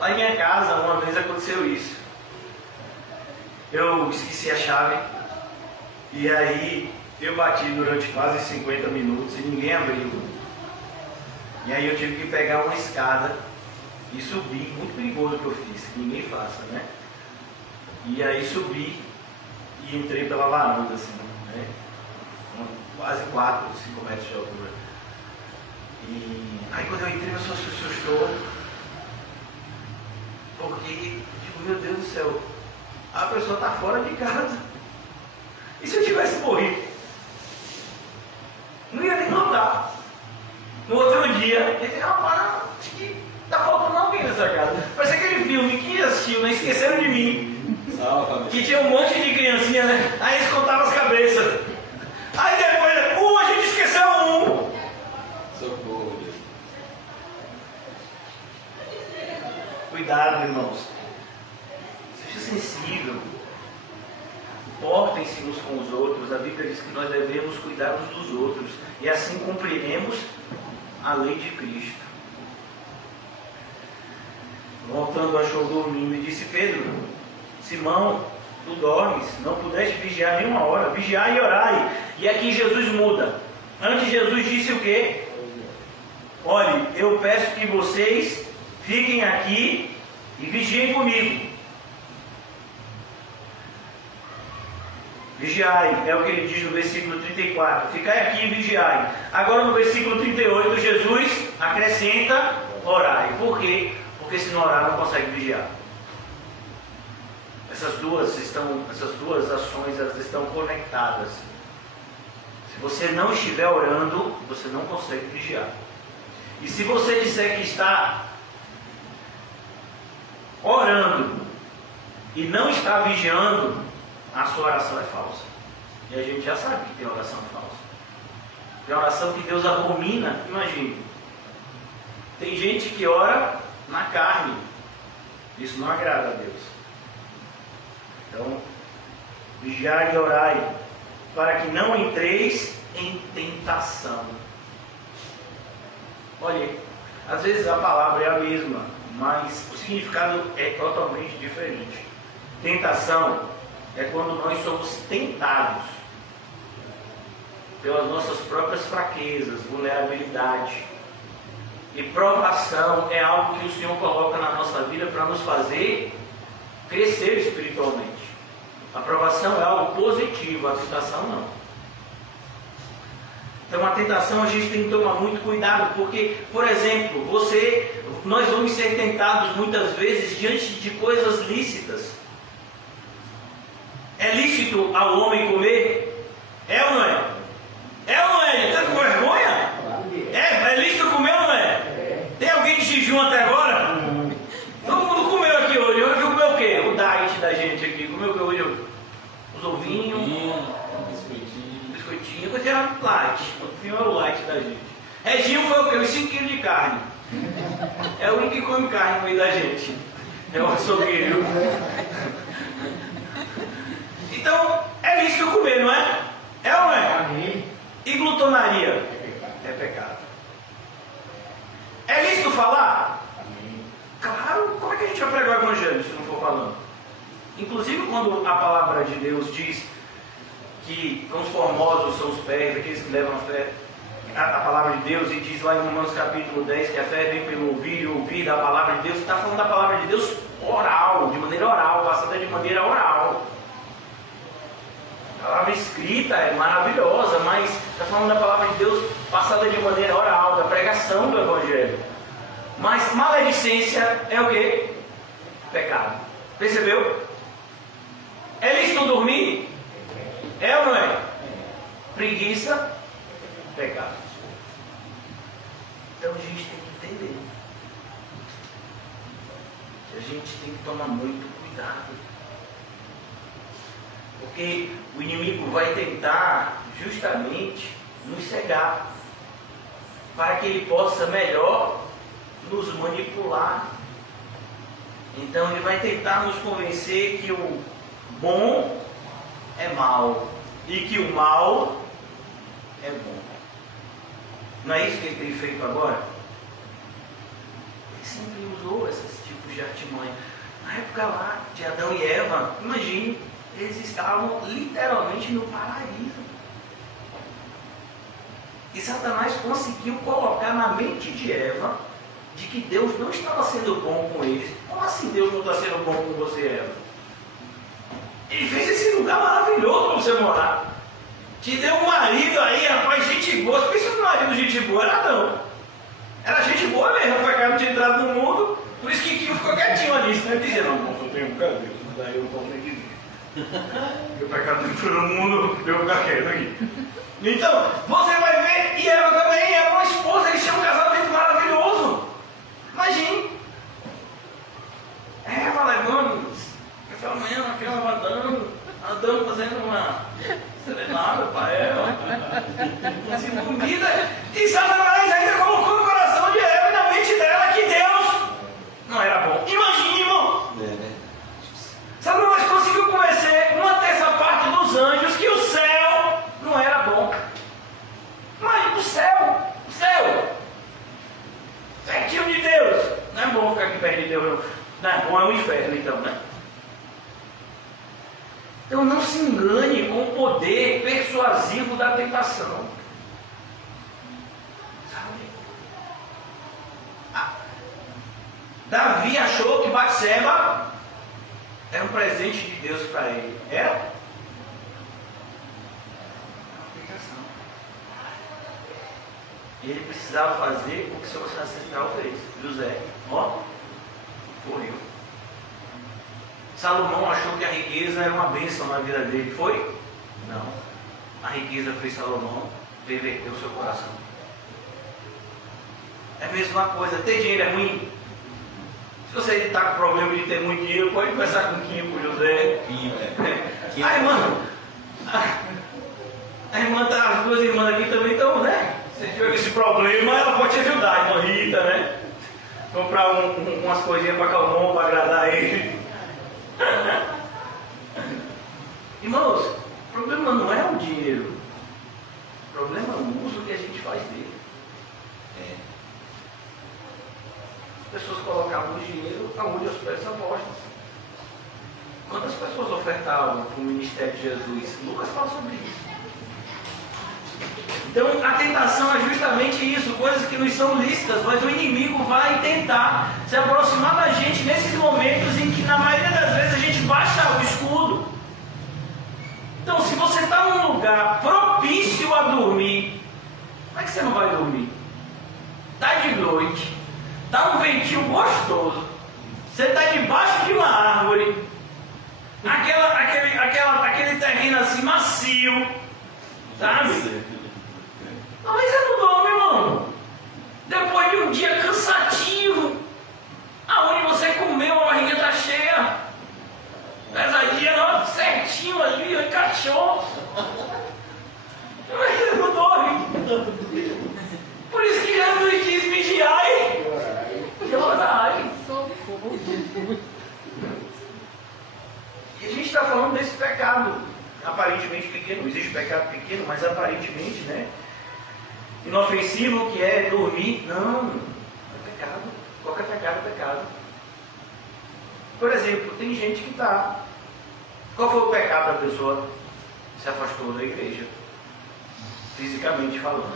Lá em minha casa, uma vez aconteceu isso. Eu esqueci a chave, e aí eu bati durante quase 50 minutos e ninguém abriu. E aí eu tive que pegar uma escada e subir, muito perigoso que eu fiz, que ninguém faça, né? E aí subi e entrei pela varanda, assim, né? Quase 4, 5 metros de altura. E aí quando eu entrei, eu só se assustou, porque, digo, meu Deus do céu, a pessoa está fora de casa. E se eu tivesse morrido? Não ia nem notar. No outro dia, ele disse, rapaz, acho que está faltando alguém nessa casa. Parece aquele filme que assistiu, né? Esqueceram de mim. Que tinha um monte de criancinha, né? Aí eles contavam as cabeças. Aí depois, a gente esqueceu um. Socorro. Cuidado, irmãos. Seja sensível. Portem-se uns com os outros. A Bíblia diz que nós devemos cuidar uns dos outros. E assim cumpriremos a lei de Cristo. Voltando, achou dormindo e disse, Pedro, Simão, tu dormes, não pudeste vigiar nem uma hora. Vigiai e orai. E aqui Jesus muda. Antes Jesus disse o quê? Olhe, eu peço que vocês fiquem aqui e vigiem comigo. Vigiai, é o que ele diz no versículo 34. Ficai aqui e vigiai. Agora no versículo 38, Jesus acrescenta orai. Por quê? Porque se não orar não consegue vigiar. Essas duas ações, elas estão conectadas. Se você não estiver orando, você não consegue vigiar. E se você disser que está orando e não está vigiando, a sua oração é falsa. E a gente já sabe que tem oração falsa. Tem oração que Deus abomina. Imagine, Tem gente que ora na carne. Isso não agrada a Deus. Então, vigiai e orai, para que não entreis em tentação. Olha, às vezes a palavra é a mesma, mas o significado é totalmente diferente. Tentação é quando nós somos tentados pelas nossas próprias fraquezas, vulnerabilidade. E provação é algo que o Senhor coloca na nossa vida para nos fazer crescer espiritualmente. A provação é algo positivo, a tentação não. Então a tentação a gente tem que tomar muito cuidado, porque, por exemplo, nós vamos ser tentados muitas vezes diante de coisas lícitas. É lícito ao homem comer? É ou não é? É ou não é? Está com vergonha? É lícito comer ou não é? Tem alguém de jejum até agora? Todo mundo comeu aqui hoje. Hoje comeu o quê? O diet da gente aqui. Comeu o que hoje? Os ovinhos, biscoitinho, coisa era light. O fim era o light da gente. Reginho foi o quê? Os 5 quilos de carne. É o único que come carne no meio da gente. É o açougueiro. Então, é lícito comer, não é? É ou não é? E glutonaria? É pecado. É lícito falar? Claro, como é que a gente vai pregar o evangelho se não for falando? Inclusive quando a palavra de Deus diz que os formosos são os pés, aqueles que levam a fé, a palavra de Deus, e diz lá em Romanos capítulo 10 que a fé vem pelo ouvir e ouvir da palavra de Deus, está falando da palavra de Deus oral, de maneira oral, passada de maneira oral. A palavra escrita é maravilhosa, mas está falando da palavra de Deus passada de maneira oral, da pregação do evangelho. Mas maledicência é o quê? Pecado. Percebeu? É lícito dormir? É ou não é? Preguiça? Pecado. Então a gente tem que entender. A gente tem que tomar muito cuidado. Porque o inimigo vai tentar justamente nos cegar, para que ele possa melhor nos manipular. Então ele vai tentar nos convencer que o bom é mal e que o mal é bom. Não é isso que ele tem feito agora? Ele sempre usou esses tipos de artimanha. Na época lá de Adão e Eva, imagine, eles estavam literalmente no paraíso. E Satanás conseguiu colocar na mente de Eva de que Deus não estava sendo bom com eles. Como assim Deus não está sendo bom com você, Eva? Ele fez esse lugar maravilhoso para você morar. Te deu um marido aí, rapaz, gente boa. Por que esse marido gente boa era Adão? Era gente boa mesmo, o pecado não tinha entrado no mundo. Por isso que Kio ficou quietinho ali, né? Dizendo, não, eu tenho um bocado de Deus, mas daí eu não posso nem dizer. O pecado entrou no mundo, eu vou ficar quieto aqui. Então, você vai ver, e ela também era uma esposa, eles tinham um casamento maravilhoso. Imagine. Eva levando, café da manhã, na cama, andando, fazendo uma serenada para ela, assim, comida, e Satanás ainda colocou no coração de Eva e na mente dela que Deus não era bom. Imagine, irmão. Satanás conseguiu convencer uma terça parte dos anjos que o céu não era bom. Mas o céu, pertinho de Deus. Não é bom ficar aqui perto de Deus, não. Não é bom, é um inferno então, né? Então não se engane com o poder persuasivo da tentação. Sabe? Davi achou que Batseba era um presente de Deus para ele. Era? Ele precisava fazer o que seu ancestral fez. José, morreu. Salomão achou que a riqueza era uma bênção na vida dele. Foi? Não. A riqueza fez Salomão perverter o seu coração. É a mesma coisa. Ter dinheiro é ruim. Se você está com problema de ter muito dinheiro, pode conversar com o Quinho, com o José. A irmã as duas irmãs aqui também estão, né? Se tiver esse problema, ela pode te ajudar, a irmã Rita, né? comprar umas coisinhas para Calmon, para agradar ele. Irmãos, o problema não é o dinheiro. O problema é o uso que a gente faz dele. As pessoas colocavam o dinheiro aonde os pés apóstolos. Quantas pessoas ofertavam para o ministério de Jesus? Lucas fala sobre isso. Então a tentação é justamente isso, coisas que nos são lícitas, mas o inimigo vai tentar se aproximar da gente nesses momentos em que na maioria das vezes a gente baixa o escudo. Então se você está num lugar propício a dormir, como é que você não vai dormir? Está de noite, está um ventinho gostoso, você está debaixo de uma árvore, aquele terreno assim macio, sabe? Mas você não dorme, irmão. Depois de um dia cansativo, aonde você comeu, a barriga está cheia, pesadinha, não, certinho ali, encaixou. Mas você não dorme. Por isso que Jesus diz vigiai e orai. E a gente está falando desse pecado aparentemente pequeno. Não existe pecado pequeno, mas aparentemente, né? Inofensivo, que é dormir. Não, é pecado. Qualquer pecado é pecado. Por exemplo, tem gente que está. Qual foi o pecado da pessoa? Se afastou da igreja, fisicamente falando.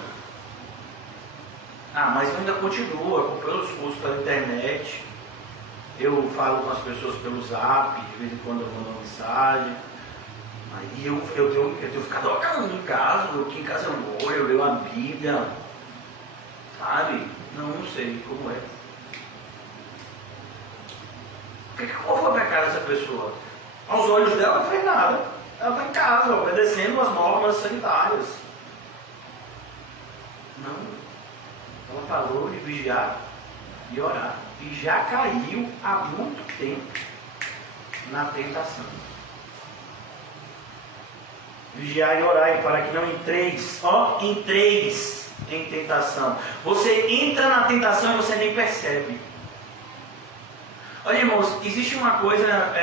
Ah, mas ainda continua, acompanha os cursos pela internet. Eu falo com as pessoas pelo zap, de vez em quando eu mando uma mensagem. Aí eu tenho ficado orando em casa, aqui em casa eu leio a Bíblia, sabe? Não sei como é. Qual foi a pecado dessa pessoa? Aos olhos dela não fez nada. Ela está em casa, obedecendo as normas sanitárias. Não. Ela parou de vigiar e orar. E já caiu há muito tempo na tentação. Vigiar e orar para que não entreis em tentação. Você entra na tentação e você nem percebe. Olha, irmãos, existe uma coisa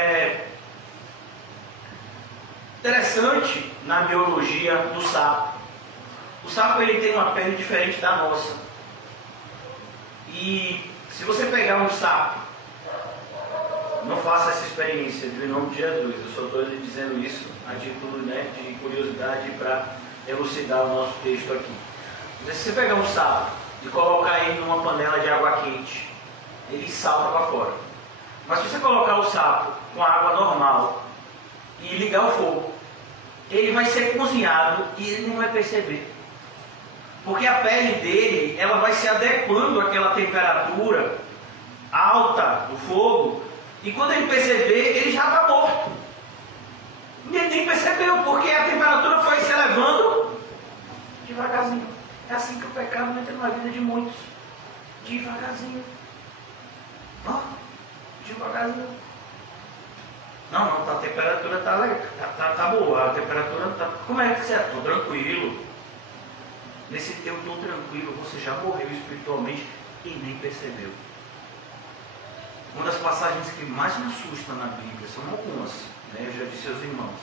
interessante na biologia do sapo. O sapo ele tem uma pele diferente da nossa. E se você pegar um sapo, não faça essa experiência, em nome de Jesus. Eu só estou lhe dizendo isso a título, né, de curiosidade para elucidar o nosso texto aqui. Mas se você pegar um sapo e colocar ele numa panela de água quente, ele salta para fora. Mas se você colocar o sapo com água normal e ligar o fogo, ele vai ser cozinhado e ele não vai perceber. Porque a pele dele, ela vai se adequando àquela temperatura alta do fogo, e quando ele perceber, ele já está morto. E ele nem percebeu, porque a temperatura foi se elevando devagarzinho. É assim que o pecado entra na vida de muitos. Devagarzinho. Devagarzinho. Não, a temperatura tá boa, a temperatura tá. Como é que você está? Estou tranquilo. Nesse eu estou tranquilo, você já morreu espiritualmente e nem percebeu. Uma das passagens que mais me assusta na Bíblia, são algumas, né? Eu já disse aos irmãos,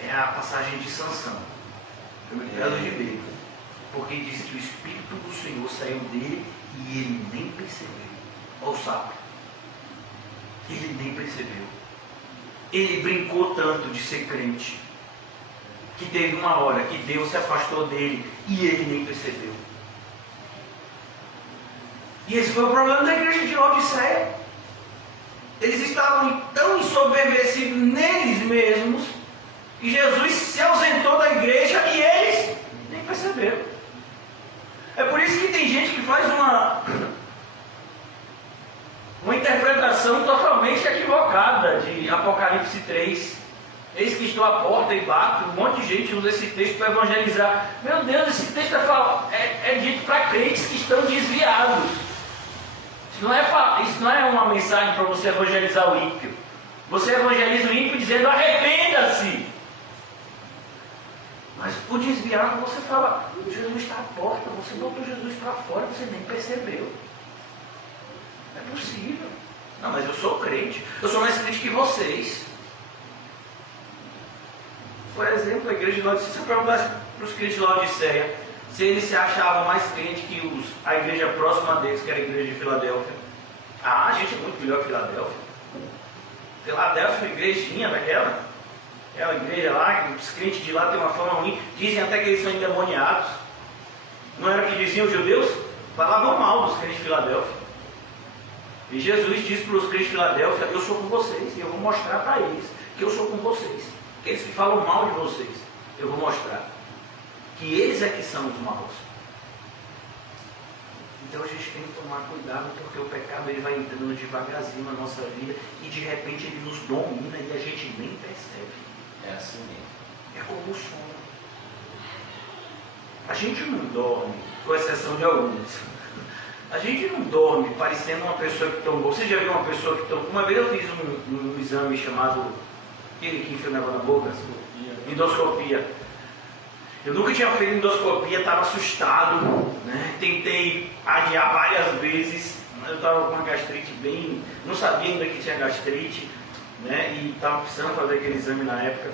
é a passagem de Sansão. Eu me quero de ver, porque diz que o Espírito do Senhor saiu dele e ele nem percebeu. Olha o sapo. Ele nem percebeu. Ele brincou tanto de ser crente, que teve uma hora que Deus se afastou dele e ele nem percebeu. E esse foi o problema da igreja de Laodiceia. Eles estavam tão ensoberbecidos neles mesmos que Jesus se ausentou da igreja e eles nem perceberam. É por isso que tem gente que faz uma interpretação totalmente equivocada de Apocalipse 3. Eis que estou à porta e bato. Um monte de gente usa esse texto para evangelizar. Meu Deus, esse texto é dito para crentes que estão desviados. Isso não é uma mensagem para você evangelizar o ímpio. Você evangeliza o ímpio dizendo arrependa-se. Mas o desviado você fala, Jesus está à porta, você botou Jesus para fora, você nem percebeu. Não é possível. Não, mas eu sou crente. Eu sou mais crente que vocês. Por exemplo, a igreja de Laodiceia, se eu perguntasse para os crentes de Laodiceia se eles se achavam mais crentes que a igreja próxima deles, que era a igreja de Filadélfia. Ah, a gente é muito melhor que Filadélfia. Filadélfia, uma igrejinha daquela. Aquela igreja lá, que os crentes de lá têm uma fama ruim. Dizem até que eles são endemoniados. Não era o que diziam os judeus? Falavam mal dos crentes de Filadélfia. E Jesus disse para os crentes de Filadélfia: eu sou com vocês, e eu vou mostrar para eles que eu sou com vocês. Aqueles que falam mal de vocês, eu vou mostrar que eles é que são os maus. Então a gente tem que tomar cuidado, porque o pecado ele vai entrando devagarzinho na nossa vida e de repente ele nos domina e a gente nem percebe. É assim mesmo. É como o sono. A gente não dorme, com exceção de alguns. A gente não dorme parecendo uma pessoa que tombou. Você já viu uma pessoa que tombou? Uma vez eu fiz um exame chamado, aquele que enfia o negócio na boca, endoscopia. Eu nunca tinha feito endoscopia, estava assustado, né? Tentei adiar várias vezes. Eu estava com uma gastrite bem, não sabia ainda que tinha gastrite, né? E estava precisando fazer aquele exame na época.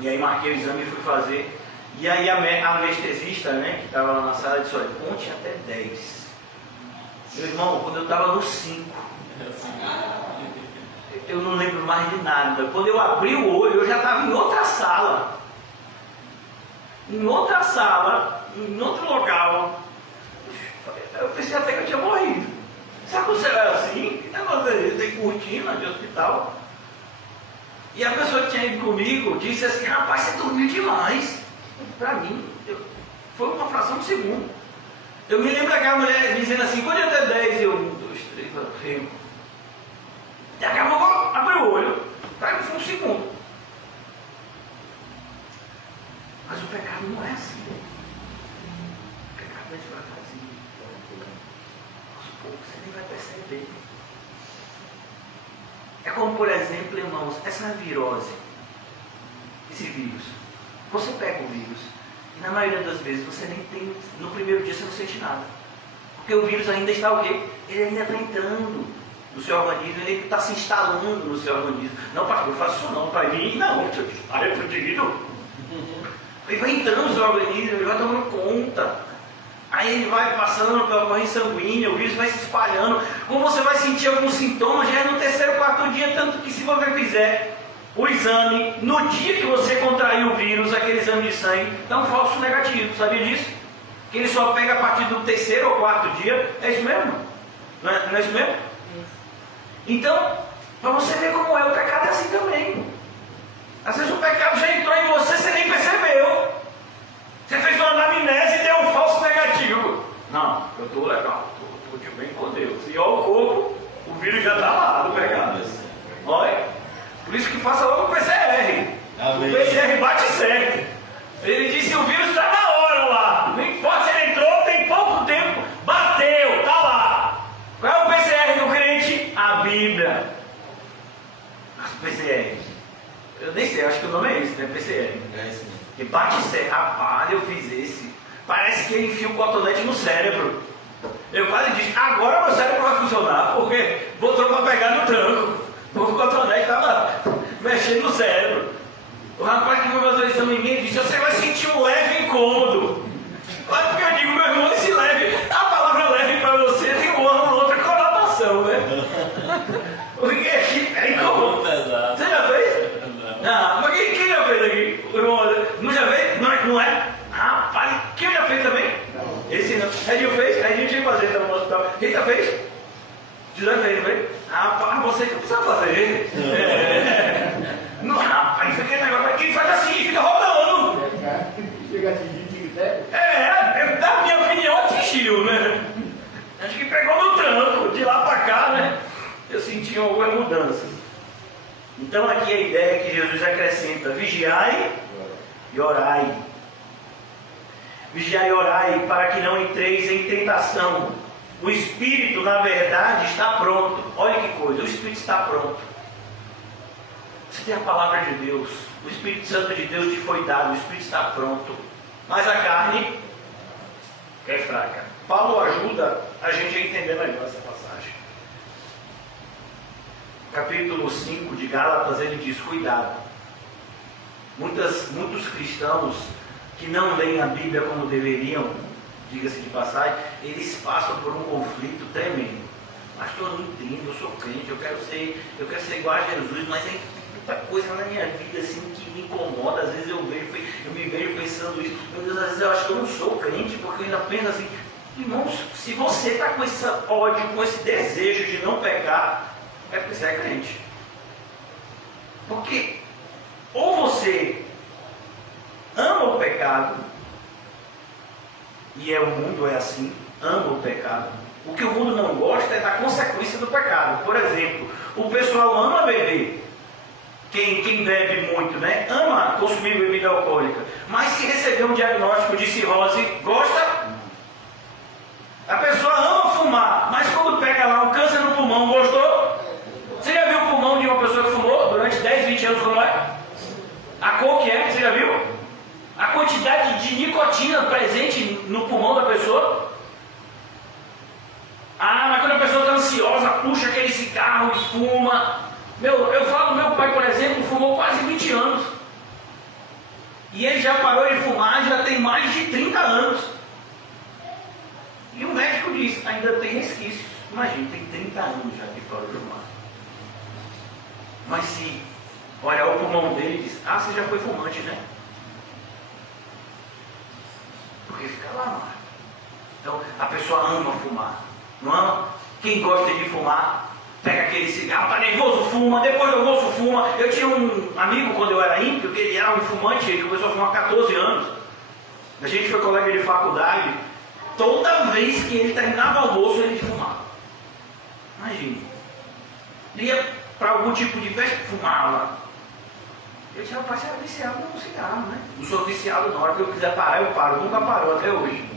E aí marquei o exame e fui fazer. E aí a anestesista, né, que estava lá na sala, disse: olha, conte até 10. Meu irmão, quando eu estava no 5, eu não lembro mais de nada. Quando eu abri o olho, eu já estava em outra sala. Em outra sala, em outro local. Eu pensei até que eu tinha morrido. Sabe quando você vai assim? Que negócio é esse? Tem cortina de hospital. E a pessoa que tinha ido comigo disse assim: rapaz, você dormiu demais. Para mim, foi uma fração de segundo. Eu me lembro daquela mulher dizendo assim: quando eu até 10, eu 1, 2, 3, 4. E acabou, abriu o olho. Para mim foi um segundo. Mas o pecado não é assim. O pecado é devagarzinho. Aos poucos você nem vai perceber. É como, por exemplo, irmãos, essa virose, esse vírus. Você pega o vírus e na maioria das vezes você nem tem, no primeiro dia você não sente nada. Porque o vírus ainda está o quê? Ele ainda está entrando no seu organismo, ele está se instalando no seu organismo. Não, pastor, eu faço isso não, para mim não. Aí eu fudido. Ele vai entrando no seu organismo, ele vai tomando conta. Aí ele vai passando pela corrente sanguínea, o vírus vai se espalhando. Como você vai sentir alguns sintomas, já é no terceiro, quarto dia, tanto que se você fizer o exame, no dia que você contraiu o vírus, aquele exame de sangue, dá um falso negativo, sabia disso? Que ele só pega a partir do terceiro ou quarto dia, é isso mesmo? Não é isso mesmo? Então, para você ver como é, o pecado é assim também. Às vezes o pecado já entrou em você, você nem percebeu. Você fez uma anamnese e deu um falso negativo. Não, eu estou legal, estou de bem com Deus. E olha o corpo, o vírus já está lá do pecado. Olha. Por isso que faça logo o PCR. Amém. O PCR bate certo. Ele disse: o vírus está na hora lá. Não importa se ele entrou, tem pouco tempo. Bateu, está lá. Qual é o PCR do crente? A Bíblia. O PCR. Eu nem sei, acho que o nome é esse, né? PCR. É esse mesmo. E bate certo. Rapaz, eu fiz esse. Parece que ele enfia um cotonete no cérebro. Eu quase disse: agora meu cérebro vai funcionar, porque botou para pegar no tranco. O cotonete estava mexendo no cérebro. O rapaz que foi fazer o exame em mim disse: você vai sentir um leve incômodo. Mas porque eu digo, meu irmão, esse leve, a palavra leve para você tem uma outra conotação, né? Porque é incômodo. Você já fez? Não. Mas quem já fez aqui? Não já fez? Não é? Rapaz, quem já fez também? Esse não. Edinho fez? Edinho tinha que fazer, estava no hospital. Quem já fez? José fez, não fez? Rapaz, você que precisa fazer. Não, rapaz, aquele negócio aqui faz assim, fica rodando. Chega a atingir o tic-tac? Da minha opinião, atingiu, né? Acho que pegou no tranco, de lá para cá, né? Eu senti algumas mudanças. Então aqui a ideia é que Jesus acrescenta: vigiai e orai. Vigiai e orai para que não entreis em tentação. O Espírito, na verdade, está pronto. Olha que coisa, o Espírito está pronto. Você tem a palavra de Deus, o Espírito Santo de Deus te foi dado, o Espírito está pronto. Mas a carne é fraca. Paulo ajuda a gente a entender melhor essa passagem. capítulo 5 de Gálatas, ele diz: cuidado. Muitos cristãos que não leem a Bíblia como deveriam, diga-se de passagem, eles passam por um conflito tremendo. Pastor, eu não entendo, eu sou crente, eu quero ser igual a Jesus, mas tem muita coisa na minha vida assim que me incomoda. Às vezes eu me vejo pensando isso. Meu Deus, às vezes eu acho que eu não sou crente, porque eu ainda penso assim, irmãos, se você está com esse ódio, com esse desejo de não pecar, é porque você é crente. Porque ou você ama o pecado, e o mundo é assim, ama o pecado. O que o mundo não gosta é da consequência do pecado. Por exemplo, o pessoal ama beber. Quem bebe muito, né? Ama consumir bebida alcoólica. Mas se receber um diagnóstico de cirrose, gosta? A pessoa ama fumar, mas quando pega lá um câncer no pulmão, gostou? Você já viu o pulmão de uma pessoa que fumou durante 10, 20 anos como é? A cor que é, você já viu? A quantidade de nicotina presente no pulmão da pessoa. Mas quando a pessoa está ansiosa, puxa aquele cigarro e fuma. Eu falo, meu pai, por exemplo, fumou quase 20 anos. E ele já parou de fumar, já tem mais de 30 anos. E o médico diz, ainda tem resquícios. Imagina, tem 30 anos já que parou de fumar. Mas se olhar o pulmão dele e diz, você já foi fumante, né? Porque fica lá. Então, a pessoa ama fumar. Não ama? Quem gosta de fumar, pega aquele cigarro, tá nervoso, fuma, depois do almoço fuma. Eu tinha um amigo quando eu era ímpio, que ele era um fumante, ele começou a fumar 14 anos. A gente foi colega de faculdade, toda vez que ele terminava o almoço, ele fumava. Imagine. Ele ia para algum tipo de festa, fumava. Eu disse, rapaz, você era viciado no cigarro, né? Não sou viciado, na hora que eu quiser parar, eu paro. Nunca parou até hoje.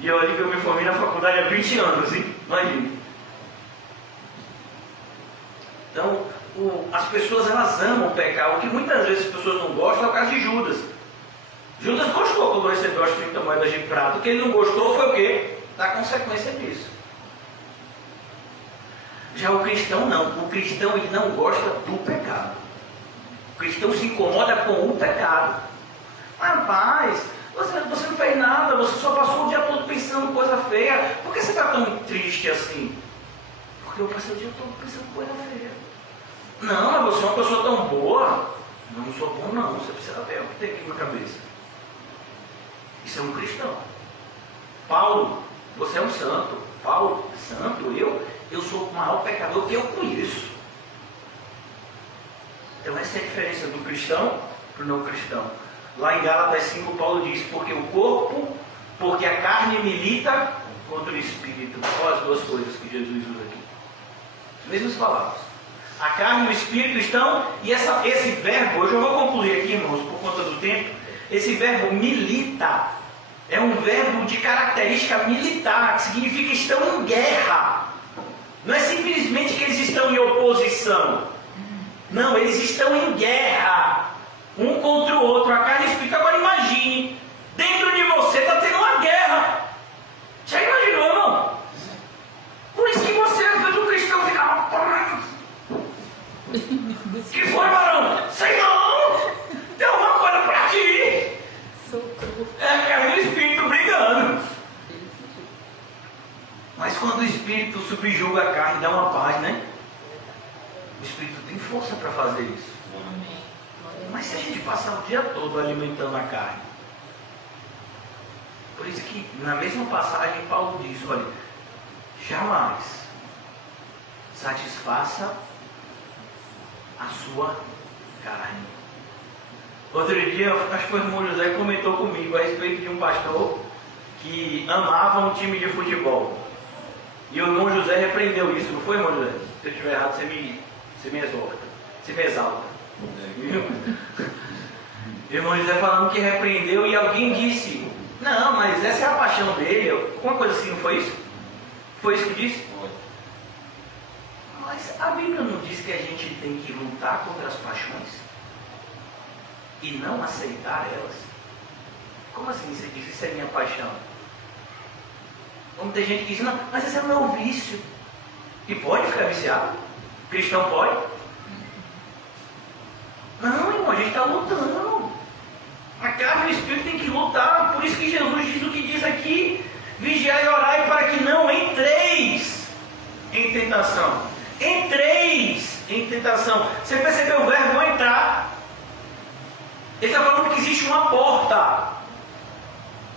E olha que eu me formei na faculdade há 20 anos, hein? Imagina. Então, as pessoas, elas amam pecar. O que muitas vezes as pessoas não gostam é o caso de Judas. Judas gostou quando recebeu as 30 moedas de prata. O que ele não gostou foi o quê? Da consequência disso. Já o cristão não. O cristão, ele não gosta do pecado. O cristão se incomoda com o pecado. Rapaz, você não fez nada, você só passou o dia todo pensando coisa feia. Por que você está tão triste assim? Porque eu passei o dia todo pensando coisa feia. Não, mas você é uma pessoa tão boa. Não sou bom não, você precisa ver o que tem aqui na cabeça. Isso é um cristão. Paulo, você é um santo. Paulo, santo, eu sou o maior pecador que eu conheço. Então essa é a diferença do cristão para o não cristão. Lá em Gálatas 5, Paulo diz, porque a carne milita contra o espírito. Olha as duas coisas que Jesus usa aqui. As mesmas palavras. A carne e o espírito estão, e esse verbo, hoje eu vou concluir aqui, irmãos, por conta do tempo. Esse verbo milita é um verbo de característica militar, que significa estão em guerra. Não é simplesmente que eles estão em oposição. Não, eles estão em guerra. Um contra o outro, a carne e o espírito. Agora imagine, dentro de você está tendo uma guerra. Já imaginou, irmão? Por isso que você, às vezes, o cristão fica... Que foi, varão? Sei não! Tem alguma coisa para ti! Socorro. É a carne e o espírito brigando. Mas quando o espírito subjuga a carne, dá uma paz, né? O espírito tem força para fazer isso. Mas se a gente passar o dia todo alimentando a carne, por isso que na mesma passagem Paulo diz, olha, jamais satisfaça a sua carne. Outro dia, acho que foi o irmão José que comentou comigo a respeito de um pastor que amava um time de futebol. E o irmão José repreendeu isso, não foi, irmão José? Se eu estiver errado, você me exorta, você me exalta. O irmão José falando que repreendeu e alguém disse, não, mas essa é a paixão dele, alguma coisa assim, não foi isso? Foi isso que disse? Mas a Bíblia não diz que a gente tem que lutar contra as paixões e não aceitar elas? Como assim você diz, isso é minha paixão? Como tem gente que diz, não, mas esse é o meu vício. E pode ficar viciado? Cristão pode? Não, irmão, a gente está lutando. A carne e o espírito tem que lutar. Por isso que Jesus diz o que diz aqui: vigiai e orai para que não entreis em tentação. Entreis em tentação. Você percebeu o verbo entrar? Ele está falando que existe uma porta.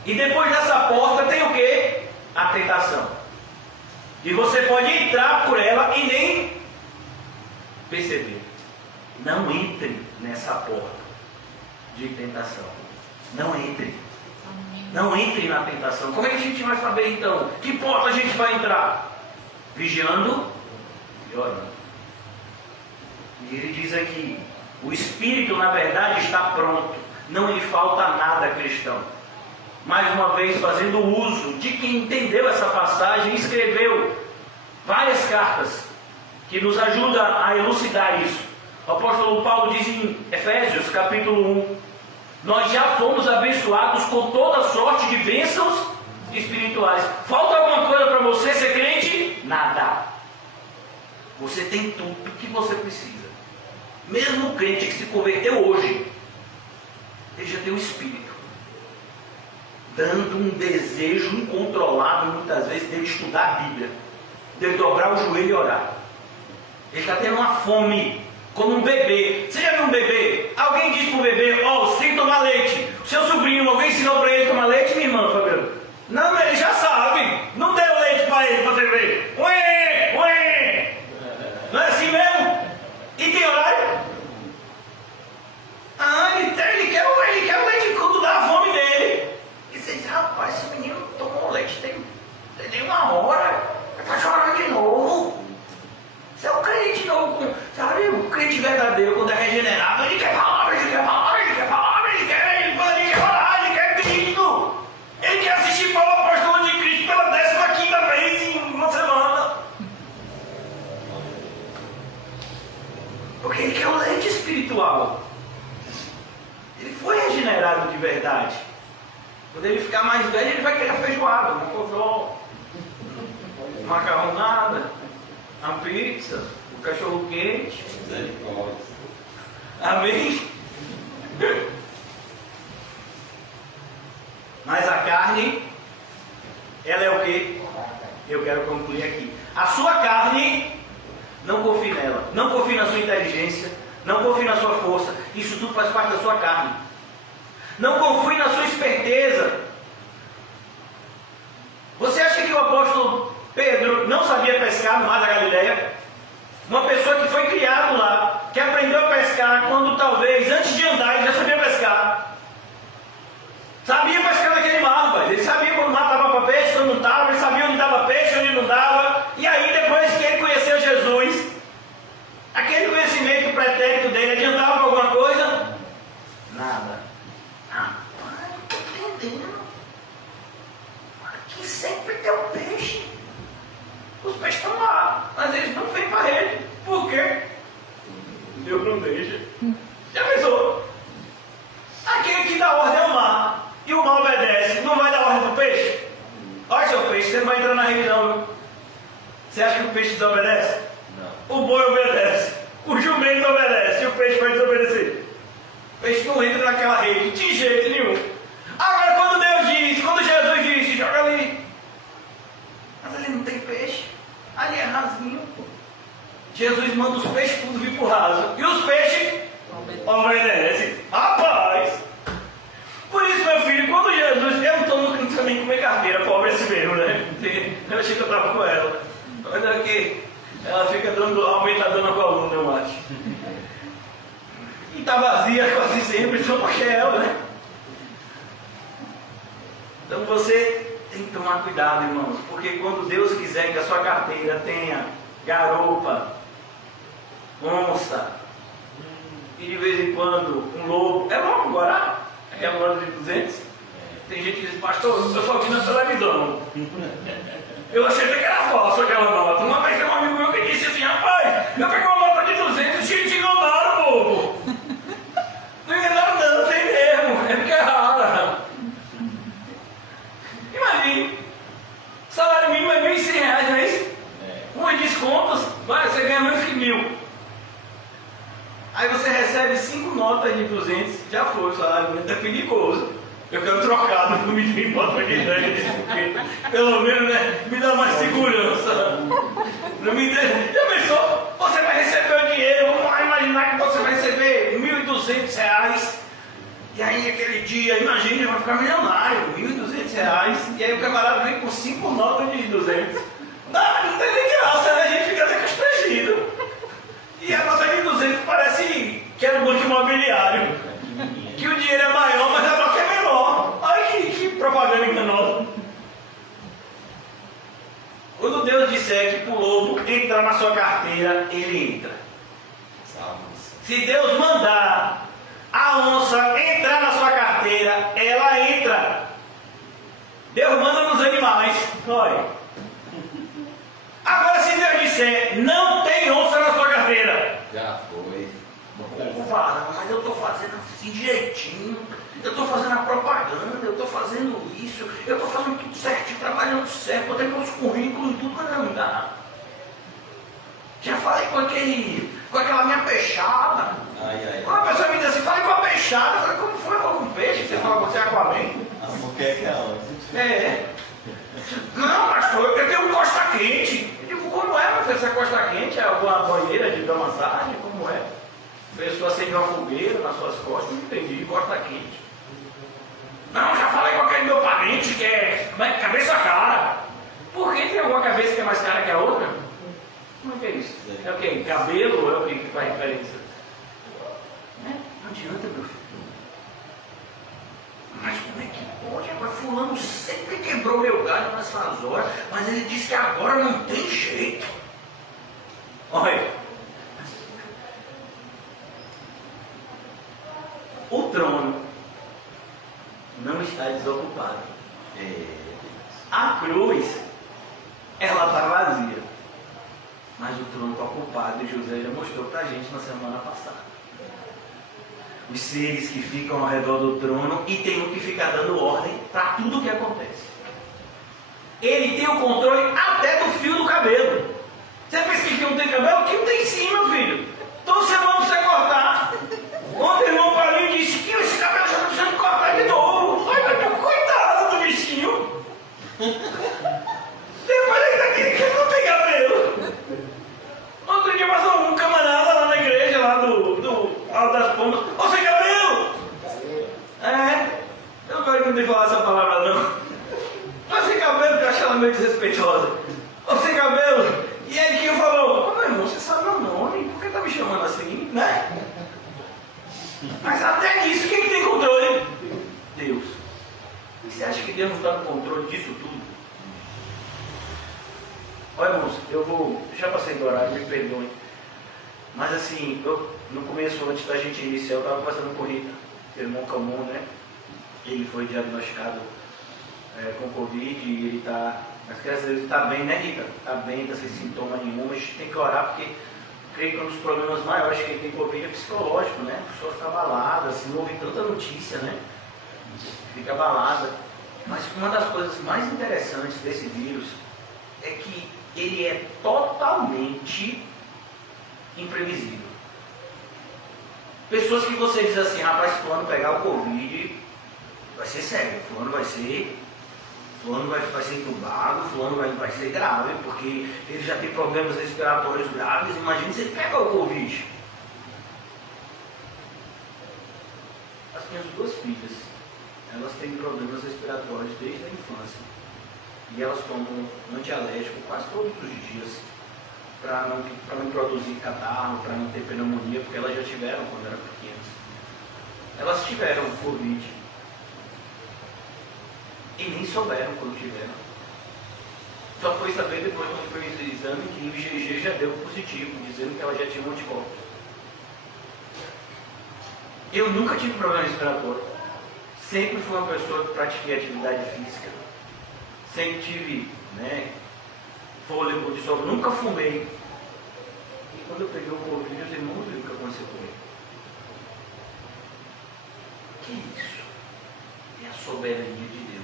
E depois dessa porta tem o quê? A tentação. E você pode entrar por ela e nem perceber. Não entre nessa porta de tentação. Não entre. Não entre na tentação. Como é que a gente vai saber então? Que porta a gente vai entrar? Vigiando e orando. E ele diz aqui: o Espírito na verdade está pronto. Não lhe falta nada, cristão. Mais uma vez fazendo uso de quem entendeu essa passagem, escreveu várias cartas que nos ajudam a elucidar isso. O apóstolo Paulo diz em Efésios capítulo 1: nós já fomos abençoados com toda sorte de bênçãos espirituais. Falta alguma coisa para você ser crente? Nada. Você tem tudo o que você precisa. Mesmo o crente que se converteu hoje, ele já tem o Espírito dando um desejo incontrolável, muitas vezes, dele estudar a Bíblia, dele dobrar o joelho e orar. Ele está tendo uma fome, como um bebê. Você já viu um bebê? Alguém diz para o bebê: ó, você tem que tomar leite. O seu sobrinho, alguém ensinou para ele tomar leite, minha irmã, Fabiano? Não, ele já sabe. Não deu leite para ele, para você ver. Ué, ué. Não é assim mesmo? E tem horário? Ele quer o leite quando dá a fome dele. E você diz: rapaz, esse menino tomou leite tem uma hora, está chorando de novo. Você é um crente novo, sabe? Um crente verdadeiro, quando é regenerado, ele quer palavra, ele quer palavra, ele quer palavra, ele quer orar, ele quer Cristo. Ele quer assistir Paulo apóstolo de Cristo pela 15ª vez em uma semana. Porque ele quer o leite espiritual. Ele foi regenerado de verdade. Quando ele ficar mais velho, ele vai querer feijoada, mocotó, macarronada, a pizza, o cachorro quente. Amém? Mas a carne, ela é o quê? Eu quero concluir aqui. A sua carne, não confie nela. Não confie na sua inteligência. Não confie na sua força. Isso tudo faz parte da sua carne. Não confie na sua esperteza. Você acha que o apóstolo Pedro não sabia pescar no mar da Galileia? Uma pessoa que foi criado lá, que aprendeu a pescar quando talvez, antes de andar, ele já sabia pescar. Sabia pescar naquele mar, rapaz. Ele sabia quando o mar estava para peixe, quando não estava. Ele sabia onde dava peixe, onde não dava. E aí, depois que ele conheceu Jesus, aquele conhecimento pretérito dele adiantava para alguma coisa? Nada. Rapaz, não estou entendendo. Aqui sempre tem um peixe. Os peixes estão lá, mas eles não vêm para ele. Por quê? Deus não deixa. Já pensou? Aquele que dá ordem ao mar e o mar obedece, não vai dar ordem para o peixe? Olha, seu peixe, você não vai entrar na rede não, viu? Você acha que o peixe desobedece? Não. O boi obedece, o jumento obedece e o peixe vai desobedecer. O peixe não entra naquela rede de jeito nenhum. Agora, quando Deus diz, quando Jesus disse, joga ali. Mas ali não tem peixe. Ali é rasinho. Jesus manda os peixes tudo vir para o raso. E os peixes obedecem. Rapaz! Por isso, meu filho, quando Jesus... Eu não estou também comer carteira, pobre esse mesmo, né? Eu achei que eu estava com ela. Mas é que ela fica aumentando a coluna, eu acho. E está vazia quase sempre, só porque é ela, né? Então você tem que tomar cuidado, irmãos, porque quando Deus quiser que a sua carteira tenha garopa, onça, e de vez em quando um lobo, é lobo agora? É um ano de 200? Tem gente que diz: pastor, eu só vi na televisão. Eu achei que era falso aquela nota. Uma vez tem um amigo meu que disse assim: rapaz, eu peguei uma nota de 200 e te enganaram, bobo. Não enganaram não, tem mesmo, é porque é rara. Imagine, salário mínimo é R$1.100, não é isso? Um desconto notas de 200 já foi, o salário mínimo é perigoso. Eu quero trocar, não me dê nota de 10, porque pelo menos, né, me dá mais segurança. Não me dê. Já pensou? Você vai receber o dinheiro, vamos lá imaginar que você vai receber R$1.200. E aí aquele dia, imagina, vai ficar milionário, R$1.200. E aí o camarada vem com 5 notas de 200. Não tem nem graça, né? A gente fica até constrangido. E a nota de 200 parece que é no banco imobiliário. Que o dinheiro é maior, mas a nota é menor. Olha que propaganda enganosa. Quando Deus disser que para o lobo entrar na sua carteira, ele entra. Se Deus mandar a onça entrar na sua carteira, ela entra. Deus manda nos animais. Olha. Agora, se Deus disser, não tem onça na sua carteira. Já foi. Mas eu estou fazendo assim direitinho. Eu estou fazendo a propaganda, eu estou fazendo isso, eu estou fazendo tudo certinho, trabalhando certo, eu tenho meus currículos e tudo, mas não dá. Já falei com aquela minha peixada. Quando a pessoa me diz assim, falei com a peixada, eu falei, como foi? Falou com peixe? Você fala com você é Aquaman? A moqueca é onde? É. Não, pastor, eu tenho um costa quente. Eu digo, como é, meu filho, essa costa quente? É alguma banheira de dar massagem? Como é? A pessoa acende uma fogueira nas suas costas, não entendi, costa quente. Não, já falei com aquele meu parente que é cabeça cara. Por que tem alguma cabeça que é mais cara que a outra? Como é que é isso? É o quê? Cabelo ou é o que faz diferença? Não adianta, meu filho. Mas como é que pode? Agora fulano sempre quebrou meu galho nessas horas, mas ele disse que agora não tem jeito. Olha. O trono não está desocupado. A cruz, ela está vazia. Mas o trono está ocupado e José já mostrou para a gente na semana passada. Os seres que ficam ao redor do trono e tem um que fica dando ordem para tudo que acontece. Ele tem o controle até do fio do cabelo. Você pensa que não tem cabelo? Que não tem sim, meu filho. Toda semana você cortar. Ontem o irmão para mim disse que esse cabelo já está precisando cortar de novo. Olha, coitado do bichinho. Depois ele está aqui que ele não tem cabelo. Outro dia passou um camarada lá na igreja, lá do Alto das Pombas. Ô, sem cabelo! Eu não gosto de falar essa palavra não. Mas sem cabelo, que eu acho ela meio desrespeitosa. Ô, sem cabelo! E aí quem falou? Ô, meu irmão, você sabe meu nome, por que tá me chamando assim, né? Mas até nisso, quem que tem controle? Deus. E você acha que Deus não está no controle disso tudo? Olha, irmãos, já passei do horário, me perdoem. Mas assim, no começo, antes da gente iniciar, eu estava conversando com o Rita, irmão comum, né? Ele foi diagnosticado com Covid e ele está, mas graças a Deus, está bem, né, Rita? Está bem, está sem sintoma nenhum, mas a gente tem que orar porque creio que um dos problemas maiores que ele tem Covid é psicológico, né? A pessoa fica abalada, assim, ouve tanta notícia, né? Fica abalada. Mas uma das coisas mais interessantes desse vírus é que ele é totalmente imprevisível. Pessoas que você diz assim, rapaz, fulano pegar o Covid, vai ser sério, fulano vai ser entubado, fulano vai ser grave, porque ele já tem problemas respiratórios graves. Imagina se ele pega o Covid. As minhas 2 filhas, elas têm problemas respiratórios desde a infância. E elas tomam antialérgico quase todos os dias, para não produzir catarro, para não ter pneumonia, porque elas já tiveram quando eram pequenas. Elas tiveram Covid. E nem souberam quando tiveram. Só foi saber depois quando foi o exame que o IgG já deu positivo, dizendo que ela já tinha anticorpos. Eu nunca tive problema respiratório. Sempre fui uma pessoa que pratiquei atividade física. Sempre tive, fôlego de sol. Nunca fumei. E quando eu peguei o Covid, os irmãos viram o que aconteceu comigo. Que isso? É a soberania de Deus.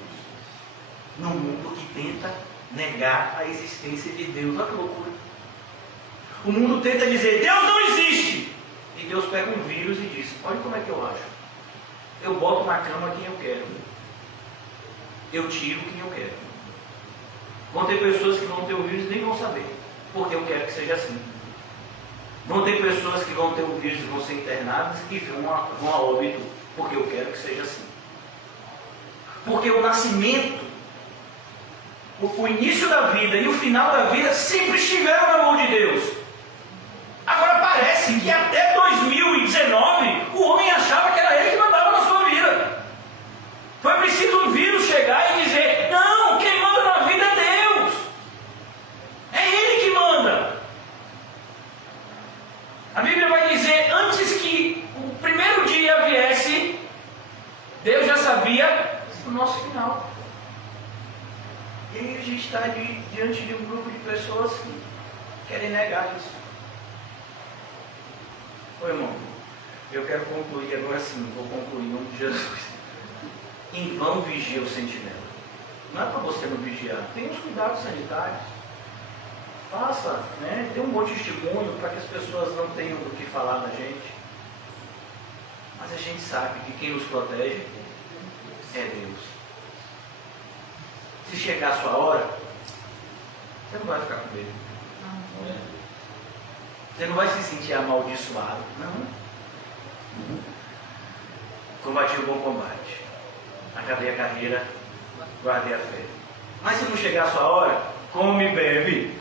No mundo que tenta negar a existência de Deus. Olha que loucura. O mundo tenta dizer, Deus não existe. E Deus pega um vírus e diz: olha como é que eu acho. Eu boto na cama quem eu quero. Eu tiro quem eu quero. Vão ter pessoas que vão ter o vírus e nem vão saber, porque eu quero que seja assim. Vão ter pessoas que vão ter o vírus e vão ser internadas e vão a óbito, porque eu quero que seja assim. Porque o nascimento, o início da vida e o final da vida sempre estiveram na mão de Deus. Agora parece que até 2019 o homem achava que era ele que mandava na sua vida. Foi preciso um vírus chegar e dizer: não, quem manda na vida é Deus. É Ele que manda. A Bíblia vai dizer: antes que o primeiro dia viesse, Deus já sabia o nosso final. E aí a gente está diante de um grupo de pessoas que querem negar isso. Ô irmão, eu quero concluir agora sim, vou concluir em nome de Jesus. Em vão vigia o sentinela. Não é para você não vigiar, tem os cuidados sanitários. Faça, né? Dê um bom testemunho para que as pessoas não tenham o que falar da gente. Mas a gente sabe que quem nos protege é Deus. Se chegar a sua hora, você não vai ficar com medo. Você não vai se sentir amaldiçoado. Não. Combati o bom combate. Acabei a carreira, guardei a fé. Mas se não chegar a sua hora, come e bebe.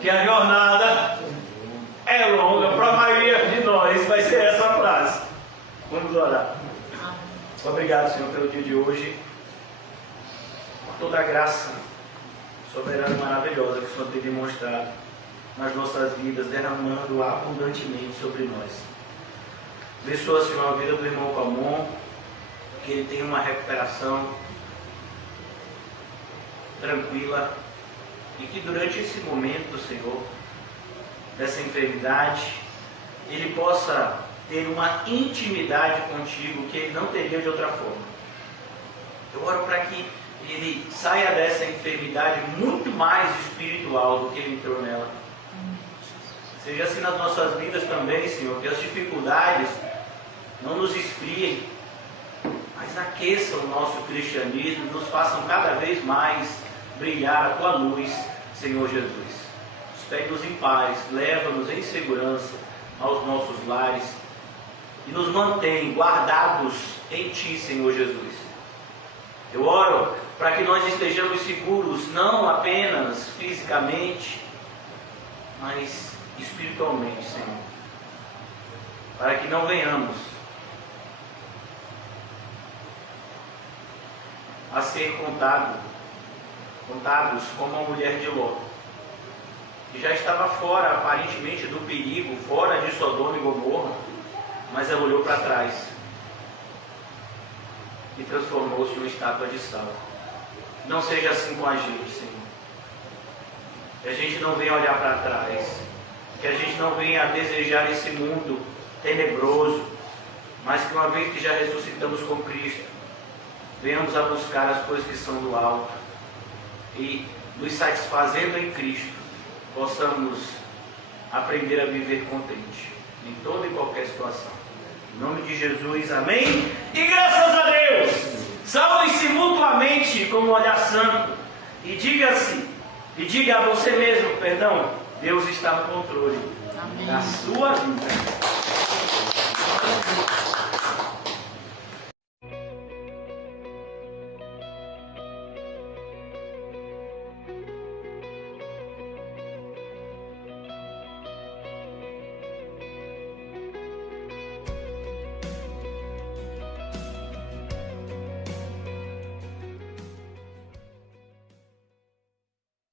Que a jornada é longa. Para a maioria de nós vai ser essa frase. Vamos orar. Obrigado, Senhor, pelo dia de hoje. Por toda a graça soberana e maravilhosa que o Senhor tem demonstrado nas nossas vidas, derramando abundantemente sobre nós. Abençoa, Senhor, a vida do irmão Calmon, que ele tenha uma recuperação tranquila e que durante esse momento, Senhor, dessa enfermidade, ele possa ter uma intimidade contigo que ele não teria de outra forma. Eu oro para que ele saia dessa enfermidade muito mais espiritual do que ele entrou nela. Seja assim nas nossas vidas também, Senhor, que as dificuldades não nos esfriem, mas aqueçam o nosso cristianismo, nos façam cada vez mais brilhar a Tua luz, Senhor Jesus. Pegue-nos em paz, leva-nos em segurança aos nossos lares e nos mantém guardados em Ti, Senhor Jesus. Eu oro para que nós estejamos seguros, não apenas fisicamente, mas espiritualmente, Senhor. Para que não venhamos a ser contados como a mulher de Ló, que já estava fora, aparentemente, do perigo, fora de Sodoma e Gomorra, mas ela olhou para trás e transformou-se em uma estátua de sal. Não seja assim com a gente, Senhor. Que a gente não venha olhar para trás, que a gente não venha a desejar esse mundo tenebroso, mas que uma vez que já ressuscitamos com Cristo, venhamos a buscar as coisas que são do alto e, nos satisfazendo em Cristo, possamos aprender a viver contente em toda e qualquer situação. Em nome de Jesus, amém? E graças a Deus, saúde-se mutuamente com um olhar santo e diga a você mesmo, perdão, Deus está no controle da sua vida.